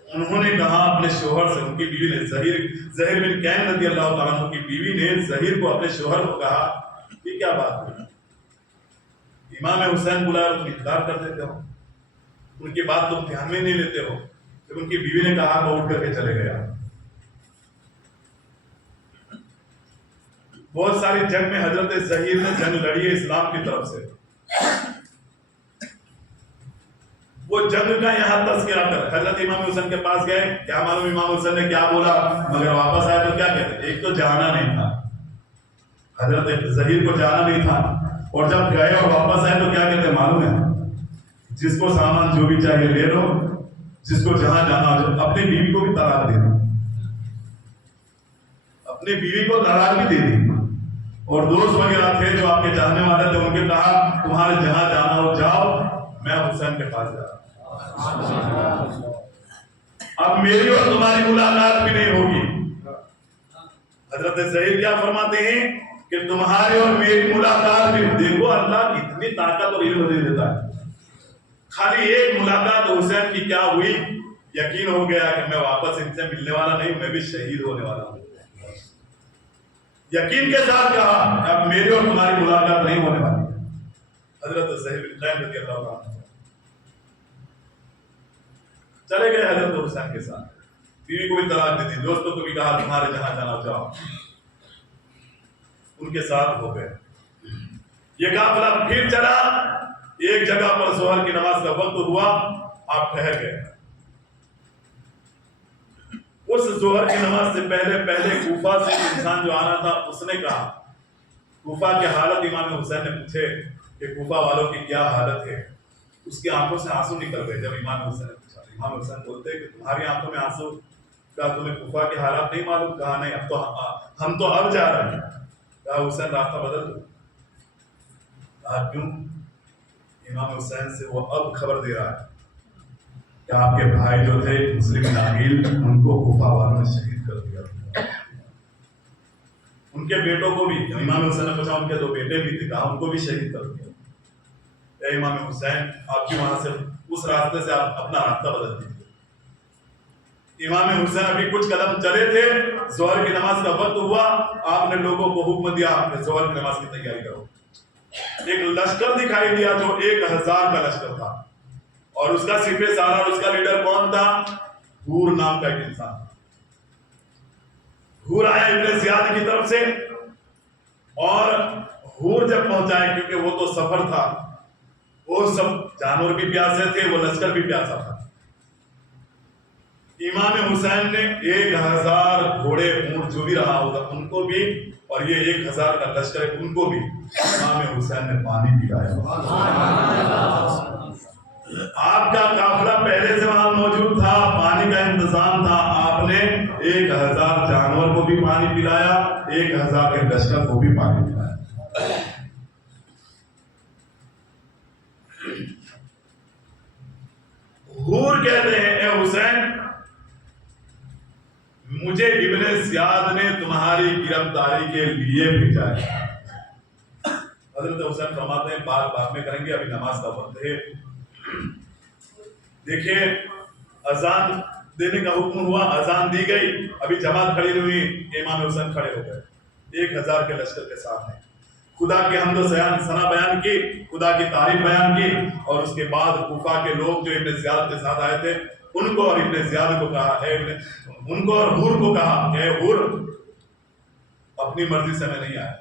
انہوں نے کہا اپنے شوہر سے, ان کی بیوی نے, زہیر بن کین رضی اللہ تعالیٰ عنہ کی بیوی نے زہیر کو, اپنے شوہر کو کہا یہ کیا بات ہے, امام حسین بلایا تم انکار کر دیتے ہو, ان کی بات تم دھیان میں نہیں لیتے ہو. جب ان کی بیوی نے کہا تو اٹھ کر کے چلے گیا. بہت ساری جنگ میں حضرت زہیر نے جنگ لڑی ہے اسلام کی طرف سے. وہ جنگ کا یہاں تذکرہ کر حضرت امام حسین کے پاس گئے, کیا معلوم امام حسین نے کیا بولا, مگر واپس آئے تو کیا کہتے, ایک تو جانا نہیں تھا, حضرت زہیر کو جانا نہیں تھا, اور جب گئے اور واپس آئے تو کیا کہتے معلوم ہے, جس کو سامان جو بھی چاہیے لے لو, جس کو جہاں جانا ہو. اپنی بیوی کو بھی طلاق دے دی, اپنی بیوی کو طلاق بھی دے دی. اور دوست وغیرہ تھے جو آپ کے جاننے والے تھے, ان کے کہا تمہارے جہاں جانا ہو جاؤ, میں حسین کے پاس جا رہا ہوں, اب میری اور تمہاری ملاقات بھی نہیں ہوگی. حضرت زہیر کیا فرماتے ہیں کہ تمہاری اور میری ملاقات بھی. دیکھو اللہ کتنی طاقت اور علم دے دیتا ہے. خالی ایک ملاقات حسین کی کیا ہوئی, یقین ہو گیا کہ میں واپس ان سے ملنے والا نہیں, میں بھی شہید ہونے والا ہوں. یقین کے ساتھ کہا اب میری اور تمہاری ملاقات نہیں ہونے والی. حضرت زہیر بن کین رضی اللہ عنہ چلے گئے حضرت حسین کے ساتھ, بیوی کو بھی طلاق دے دی, دوستوں کو بھی کہا تمہارے جہاں جانا جاؤ, ان کے ساتھ ہو گئے. یہ قافلہ پھر چلا, ایک جگہ پر ظہر کی نماز کا وقت ہوا, آپ ٹھہر گئے. اس ظہر کی نماز سے پہلے کوفہ سے انسان جو آنا تھا, اس نے کہا کوفہ کی حالت, امام حسین نے پوچھے کہ کوفہ والوں کی کیا حالت ہے. اس کی آنکھوں سے آنسو نکل گئے جب امام حسین نے پوچھا. امام حسین بولتے کہ تمہاری آنکھوں میں آنسو, کہا تمہیں کوفہ کی حالات نہیں معلوم, کہا نہیں, اب تو ہم تو اب جا رہے ہیں. کہا حسین راستہ بدل دو. کہا کیوں. امام حسین سے وہ اب خبر دے رہا ہے کہ آپ کے بھائی جو تھے مسلم عقیل, ان کو کوفہ والوں نے شہید کر دیا. ان کے بیٹوں کو بھی, امام حسین نے پوچھا ان کے 2 بیٹے بھی تھے, کہا ان کو بھی شہید کر دیا. اے امام حسین, آپ کی وہاں سے اس راستے سے آپ اپنا راستہ بدل دیجیے. امام حسین ابھی کچھ قدم چلے تھے, ظہر کی نماز کا وقت ہوا, آپ نے لوگوں کو حکم دیا کہ ظہر کی نماز کی تیاری کرو. ایک لشکر دکھائی دیا جو 1000 کا لشکر تھا, اور اس کا سپہ سالار, اس کا لیڈر کون تھا, حور نام کا ایک انسان. حور آیا ابن زیاد کی طرف سے, اور حور جب پہنچائے, کیونکہ وہ تو سفر تھا, وہ سب جانور بھی پیاسے تھے, وہ لشکر بھی پیاسا تھا. امام حسین نے 1000 گھوڑے اونٹ جو بھی رہا ہوگا ان کو بھی، اور یہ 1000 کا لشکر ہے ان کو بھی امام حسین نے پانی پلایا۔ آپ کا قافلہ پہلے سے وہاں موجود تھا، پانی کا انتظام تھا، آپ نے 1000 جانور کو بھی پانی پلایا، 1000 کے لشکر کو بھی پانی پلایا۔ حور کہتے ہیں اے حسین، مجھے ابن زیاد نے تمہاری گرفتاری کے لیے بھیجا ہے۔ حضرت حسین فرماتے ہیں بات میں کریں گے، ابھی نماز کا وقت ہے۔ دیکھیں اذان دینے کا حکم ہوا، اذان دی گئی، ابھی جماعت کھڑی ہوئی، امام حسین کھڑے ہو گئے 1000 کے لشکر کے سامنے، خدا کی حمد و ثنا بیان کی، خدا کی تعریف بیان کی، اور اس کے بعد کوفہ کے لوگ جو ابن زیاد کے ساتھ آئے تھے ان کو اور ابن زیاد کو کہا، ان کو اور حور کو کہا کہ حور اپنی مرضی سے میں نہیں آیا،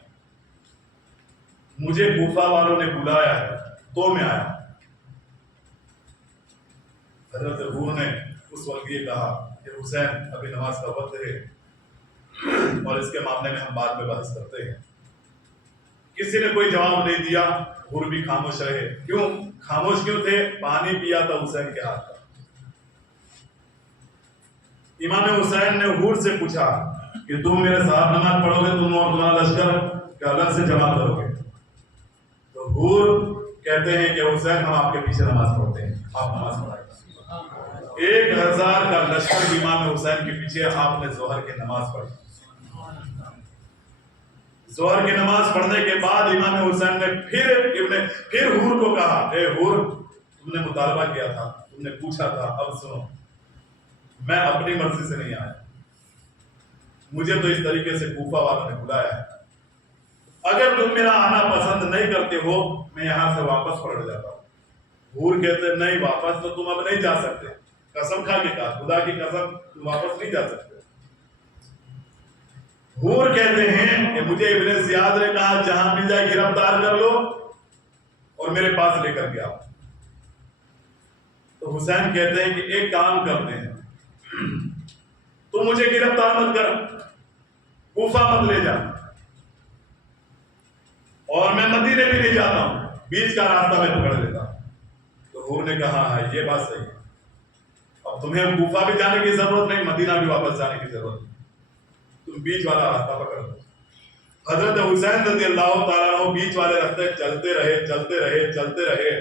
مجھے کوفہ والوں نے بلایا ہے تو میں آیا۔ حضرت حور نے اس وقت یہ کہا کہ حسین ابھی نماز کا وقت ہے اور اس کے معاملے میں ہم بعد میں بحث کرتے ہیں۔ کسی نے کوئی جواب نہیں دیا، حور بھی خاموش رہے۔ کیوں خاموش کیوں تھے؟ پانی پیا تھا حسین کے ہاتھ کا۔ امام حسین نے حور سے پوچھا کہ تم میرے ساتھ نماز پڑھو گے، تم اور تمہارا لشکر کہ الگ سے جمع کرو گے؟ تو حور کہتے ہیں کہ حسین ہم آپ کے پیچھے نماز پڑھتے ہیں، آپ نماز پڑھائیں۔ 1000 کا لشکر امام حسین کے پیچھے، آپ نے ظہر کی نماز پڑھی۔ ظہر کی نماز پڑھنے کے بعد امام حسین نے پھر حور کو کہا اے حور تم نے مطالبہ کیا تھا، تم نے پوچھا تھا، اب سنو، میں اپنی مرضی سے نہیں آیا، مجھے تو اس طریقے سے کوفہ والوں نے بلایا ہے، اگر تم میرا آنا پسند نہیں کرتے ہو میں یہاں سے واپس پلٹ جاتا ہوں۔ حور کہتے نہیں، واپس تو تم اب نہیں جا سکتے، قسم کھا کے کہا، خدا کی قسم تم واپس نہیں جا سکتے۔ حور کہتے ہیں کہ مجھے ابن زیاد نے کہا جہاں مل جائے گرفتار کر لو اور میرے پاس لے کر گیا۔ تو حسین کہتے ہیں کہ ایک کام کرتے ہیں، تو مجھے گرفتار مت کر، کوفہ مت لے جا، اور میں مدینے بھی نہیں جاتا ہوں، بیچ کا راستہ میں پکڑ لیتا ہوں۔ تو حور نے کہا ہاں یہ بات صحیح ہے، اب تمہیں کوفہ بھی جانے کی ضرورت نہیں، مدینہ بھی واپس جانے کی ضرورت نہیں، تم بیچ والا راستہ پکڑ لو۔ حضرت حسین رضی اللہ تعالیٰ عنہ بیچ والے راستے چلتے رہے،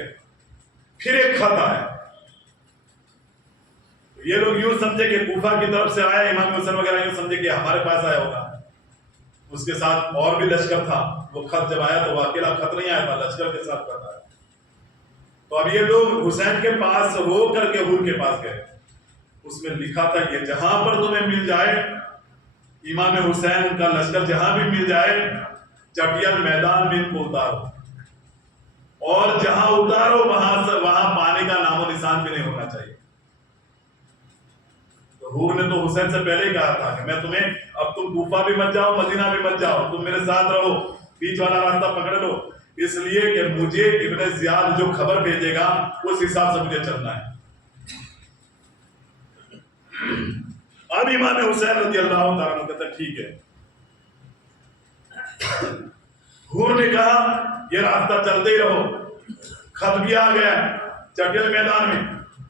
پھر ایک خط آیا۔ یہ لوگ یوں سمجھے کہ کوفہ کی طرف سے آیا، امام حسین وغیرہ یوں سمجھے کہ ہمارے پاس آیا ہوگا، اس کے ساتھ اور بھی لشکر تھا، وہ خط جب آیا تو وہ اکیلا خط نہیں آیا تھا، لشکر کے ساتھ خط آیا۔ تو اب یہ لوگ حسین کے پاس رو کر کے حور کے پاس گئے، اس میں لکھا تھا کہ جہاں پر تمہیں مل جائے، امام حسین کا لشکر جہاں بھی مل جائے، چٹیل میدان میں ان کو اتارو، اور جہاں اتارو وہاں پانی کا نام و نشان بھی نہیں ہونا چاہیے۔ تو حور نے تو حسین سے پہلے ہی کہا تھا کہ میں تمہیں، اب تم کوفہ بھی مت جاؤ، مدینہ بھی مت جاؤ، تم میرے ساتھ رہو، بیچ والا راستہ پکڑ لو، اس لیے کہ مجھے ابن زیاد جو خبر بھیجے گا اس حساب سے مجھے چلنا ہے۔ اب امام حسین رضی اللہ تعالیٰ عنہ کہتا ٹھیک ہے۔ حور نے کہا یہ راستہ چلتے ہی رہو، خط بھی آ گیا چٹیل میدان میں،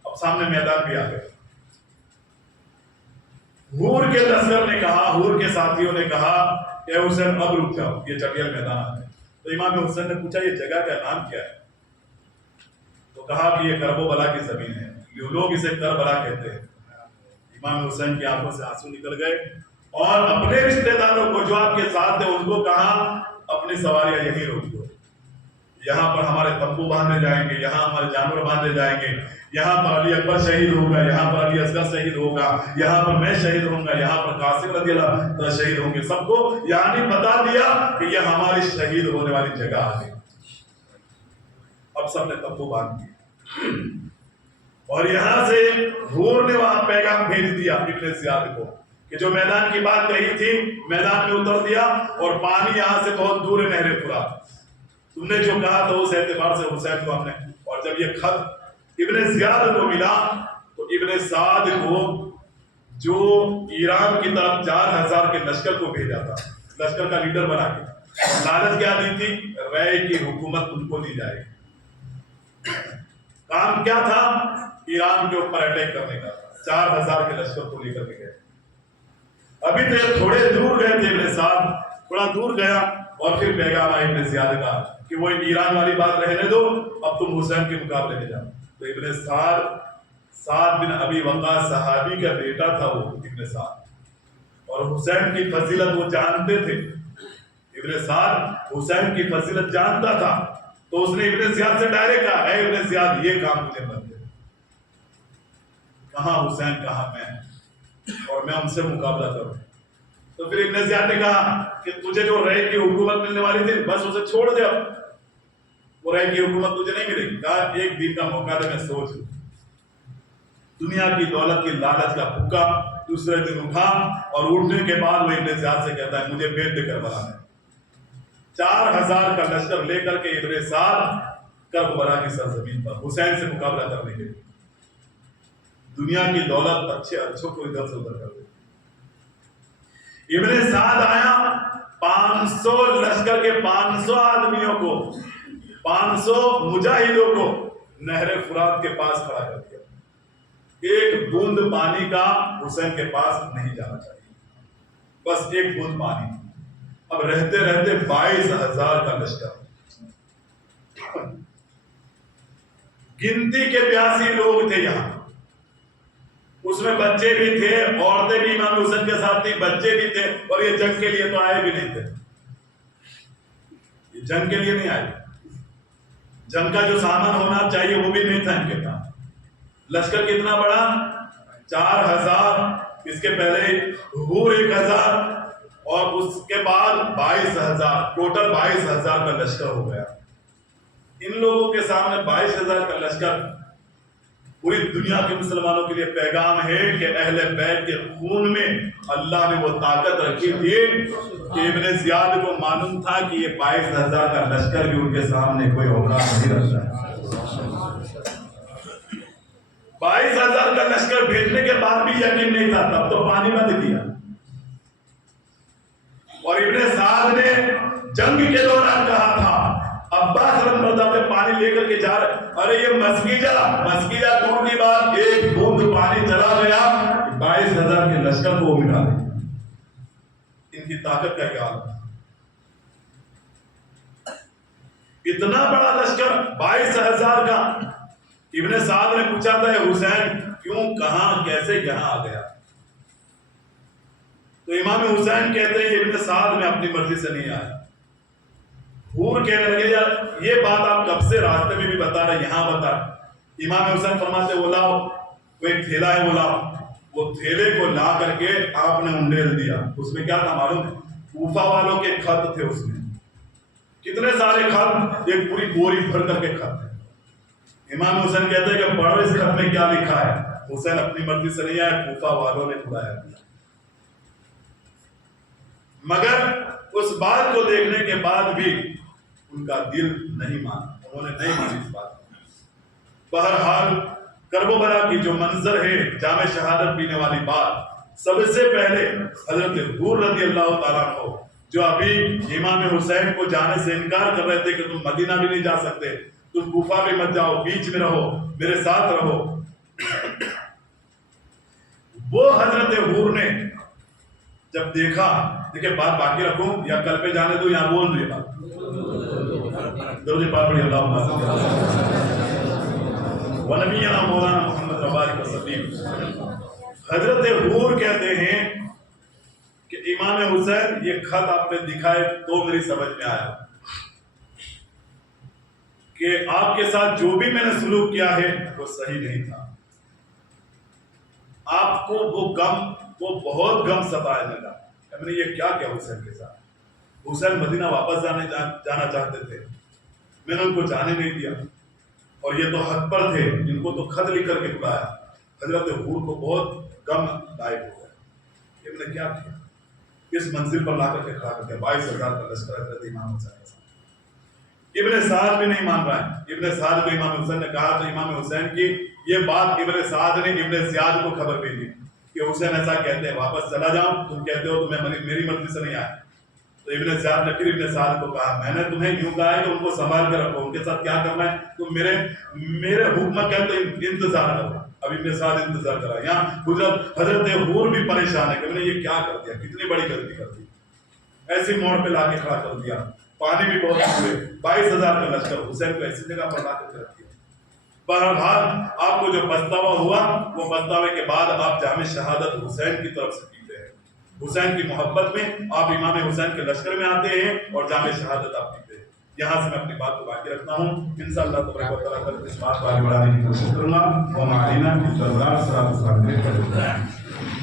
اب سامنے میدان بھی آ گیا۔ حور کے لشکر نے کہا، حور کے ساتھیوں نے کہا کہ حسین اب رک جاؤ، یہ چٹیل میدان آ گیا۔ تو امام حسین نے پوچھا یہ جگہ کا نام کیا ہے؟ تو کہا کہ یہ کرب و بلا کی زمین ہے، لوگ اسے کربلا کہتے ہیں۔ امام حسین کی آنکھوں سے آنسو نکل گئے، اور اپنے رشتہ داروں کو جو آپ کے ساتھ تھے ان کو کہا اپنی سواریاں یہیں روک دو، یہاں پر ہمارے تمبو باندھے جائیں گے، یہاں ہمارے جانور باندھے جائیں گے، یہاں پر علی اکبر شہید ہوگا، یہاں پر علی اصغر شہید ہوگا، یہاں پر میں شہید ہوں گا، یہاں پر قاسم رضی اللہ شہید ہوں گے، سب کو یعنی بتا دیا کہ یہ ہماری شہید ہونے والی جگہ آ گئی۔ اب سب نے تمبو باندھ دیا، اور یہاں سے حور نے وہاں پیغام بھیج دیا ابن زیاد کو کہ جو میدان کی بات کہی تھی میدان میں اتر دیا، اور پانی یہاں سے بہت دور ہے، نہر فرات، تم نے جو کہا تو اس اعتبار سے حسین کو ہم نے۔ اور جب یہ خط ابن زیاد کو ملا تو ابن سعد کو جو ایران کی طرف 4000 کے لشکر کو بھیجا تھا، لشکر کا لیڈر بنا کے، لالچ کیا دی تھی؟ رے کی حکومت ان کو دی جائے گی۔ کام کیا تھا؟ ایران کے اوپر اٹیک کرنے کا تھا۔ 4000 کے لشکر کو لے کر کے گئے۔ ابھی تو تھوڑے دور گئے تھے ابن سعد، تھوڑا دور گیا اور پھر پیغام آیا ابن زیاد کا کہ وہ ایران والی بات رہنے دو، اب تم حسین کے مقابلے میں جاؤ۔ تو ابن سعد بن ابی وقاص صحابی کا بیٹا تھا وہ ابن سعد، اور حسین کی فضیلت وہ جانتے تھے۔ ابن سعد حسین کی فضیلت جانتا تھا، تو اس نے ابن زیاد سے ڈائریکٹ کہا، اے ابن زیاد یہ کام مجھے مت دے، کہاں حسین کہاں میں، اور میں ان سے مقابلہ کروں۔ تو پھر ابن زیاد نے کہا کہ تجھے جو رے کی حکومت ملنے والی تھی بس اسے چھوڑ دے، اب وہ رے کی حکومت تجھے نہیں ملے گی۔ کہا ایک دن کا موقع دے، میں سوچ لوں۔ دنیا کی دولت کی لالچ کا بھوکا دوسرے دن اٹھا، اور اٹھنے کے بعد وہ ابن زیاد سے کہتا ہے مجھے بیت دے کر بلانا ہے۔ 4000 کا لشکر لے کر کے ابن سعد کربلا کی سرزمین پر حسین سے مقابلہ کرنے کے لیے۔ دنیا کی دولت اچھوں کو ادھر سے ادھر کر دے۔ ابن سعد آیا، 500 لشکر کے 500 آدمیوں کو، 500 مجاہدوں کو نہر فرات کے پاس کھڑا کر دیا۔ ایک بوند پانی کا حسین کے پاس نہیں جانا چاہیے، بس ایک بوند پانی۔ اب رہتے رہتے 22,000 کا لشکر، گنتی کے 82 لوگ تھے یہاں، اس میں بچے بھی تھے، عورتیں بھی امام حسین کے ساتھ تھی، بچے بھی تھے، اور یہ جنگ کے لیے تو آئے بھی نہیں تھے، یہ جنگ کے لیے نہیں آئے، جنگ کا جو سامان ہونا چاہیے وہ بھی نہیں تھا ان کے پاس۔ لشکر کتنا بڑا؟ 4000، اس کے پہلے حور 1000، اور اس کے بعد 22,000، ٹوٹل 22,000 کا لشکر ہو گیا۔ ان لوگوں کے سامنے 22,000 کا لشکر، پوری دنیا کے مسلمانوں کے لیے پیغام ہے کہ اہل بیت کے خون میں اللہ نے وہ طاقت رکھی تھی کہ ابن زیاد کو معلوم تھا کہ یہ 22,000 کا لشکر بھی ان کے سامنے کوئی اوقات نہیں رکھتا ہے۔ 22,000 کا لشکر بھیجنے کے بعد بھی یقین نہیں تھا، تب تو پانی بند کیا، اور ابن سعد نے جنگ کے دوران کہا تھا عباس رضی اللہ عنہ پانی لے کر کے جا رہے، ارے یہ مسکیجا دور کی بات، ایک بوند پانی چلا گیا 22,000 کے لشکر کو وہ مٹا دیا۔ ان کی طاقت کا کیا حال، اتنا بڑا لشکر 22,000 کا۔ ابن سعد نے پوچھا تھا حسین کیوں، کہاں، کیسے یہاں آ گیا؟ تو امام حسین کہتے ہیں ابن سعد میں اپنی مرضی سے نہیں آیا۔ حور کہنے لگے یار یہ بات آپ کب سے راستے میں بھی بتا رہے، یہاں بتا۔ امام حسین فرماتے وہ لاؤ، وہ ایک تھیلا ہے وہ لاؤ۔ وہ تھیلے کو لا کر کے آپ نے انڈیل دیا، اس میں کیا تھا معلوم ہے؟ کوفہ والوں کے خط تھے، اس میں کتنے سارے خط، ایک پوری بوری بھر کر کے خط ہے۔ امام حسین کہتے ہیں کہ پڑھو اس خط میں کیا لکھا ہے۔ حسین اپنی مرضی سے نہیں آیا، کوفہ والوں نے بلایا، مگر اس بات کو دیکھنے کے بعد بھی ان کا دل نہیں مانا، انہوں نے نہیں مانی اس بات کو۔ بہرحال کربلا کی جو منظر ہے، جامع شہادت پینے والی بات، سب سے پہلے حضرت حور رضی اللہ تعالیٰ عنہ جو ابھی امام حسین کو جانے سے انکار کر رہے تھے کہ تم مدینہ بھی نہیں جا سکتے، تم کوفہ بھی مت جاؤ، بیچ میں رہو، میرے ساتھ رہو، وہ حضرت حور نے جب دیکھا، دیکھیں بات باقی رکھوں یا کل پہ جانے دو، یہاں بول دو یہ بات، درود پاک پڑھی اللہم صلی اللہ علیہ وسلم ونبینا مولانا محمد وبارک وسلم۔ حضرت حور کہتے ہیں کہ امام حسین یہ خط آپ نے دکھائے تو میری سمجھ میں آیا کہ آپ کے ساتھ جو بھی میں نے سلوک کیا ہے وہ صحیح نہیں تھا۔ آپ کو وہ بہت غم ستانے لگا، میں نے یہ کیا کیا حسین کے ساتھ۔ حسین مدینہ واپس جانا چاہتے تھے، میں نے ان کو جانے نہیں دیا، اور یہ تو حق پر تھے، ان کو تو خط لکھ کر کے بلایا۔ حضرت حور کو بہت غم لاحق ہو گیا، کہ میں نے کیا کیا، اس منزل پر لا کر کے کھڑا کر کے 22,000 کا لشکر حضرت امام حسین کے ساتھ۔ ابن سعد بھی نہیں مان رہا ہے۔ ابن سعد کو امام حسین نے کہا تو امام حسین کی یہ بات ابن سعد نے ابن زیاد کو خبر بھیجی کہ حسین ایسا کہتے ہیں واپس چلا جاؤں، تم کہتے ہو تمہیں میری مرضی سے نہیں آیا. تو ابن زیاد نقیر ابن سعد کو کہا میں نے تمہیں یوں کہا ہے کہ ان کو سنبھال کے رکھو، ان کے ساتھ کیا کرنا ہے تم میرے حکم کا تو انتظار کرو. اب ابن سعد انتظار کرا. یہاں حضرت حور بھی پریشان ہے کہ میں نے یہ کیا کر دیا، کتنی بڑی غلطی کر دی، ایسی موڑ پہ لا کے کھڑا کر دیا، پانی بھی بہت ہوئے، 22,000 کا لشکر، حسین کو ایسی جگہ پر لا کر رکھ دیا. بہرحال آپ کو جو پچھتاوا ہوا وہ پچھتاوے کے بعد آپ جام شہادت حسین کی طرف سے پیتے ہیں. حسین کی محبت میں آپ امام حسین کے لشکر میں آتے ہیں اور جام شہادت آپ پیتے ہیں. یہاں سے میں اپنی بات کو باقی رکھتا ہوں. انشاءاللہ تبارک و تعالیٰ اس بات کو آگے بڑھانے کی کوشش کروں گا. وما علینا الا البلاغ.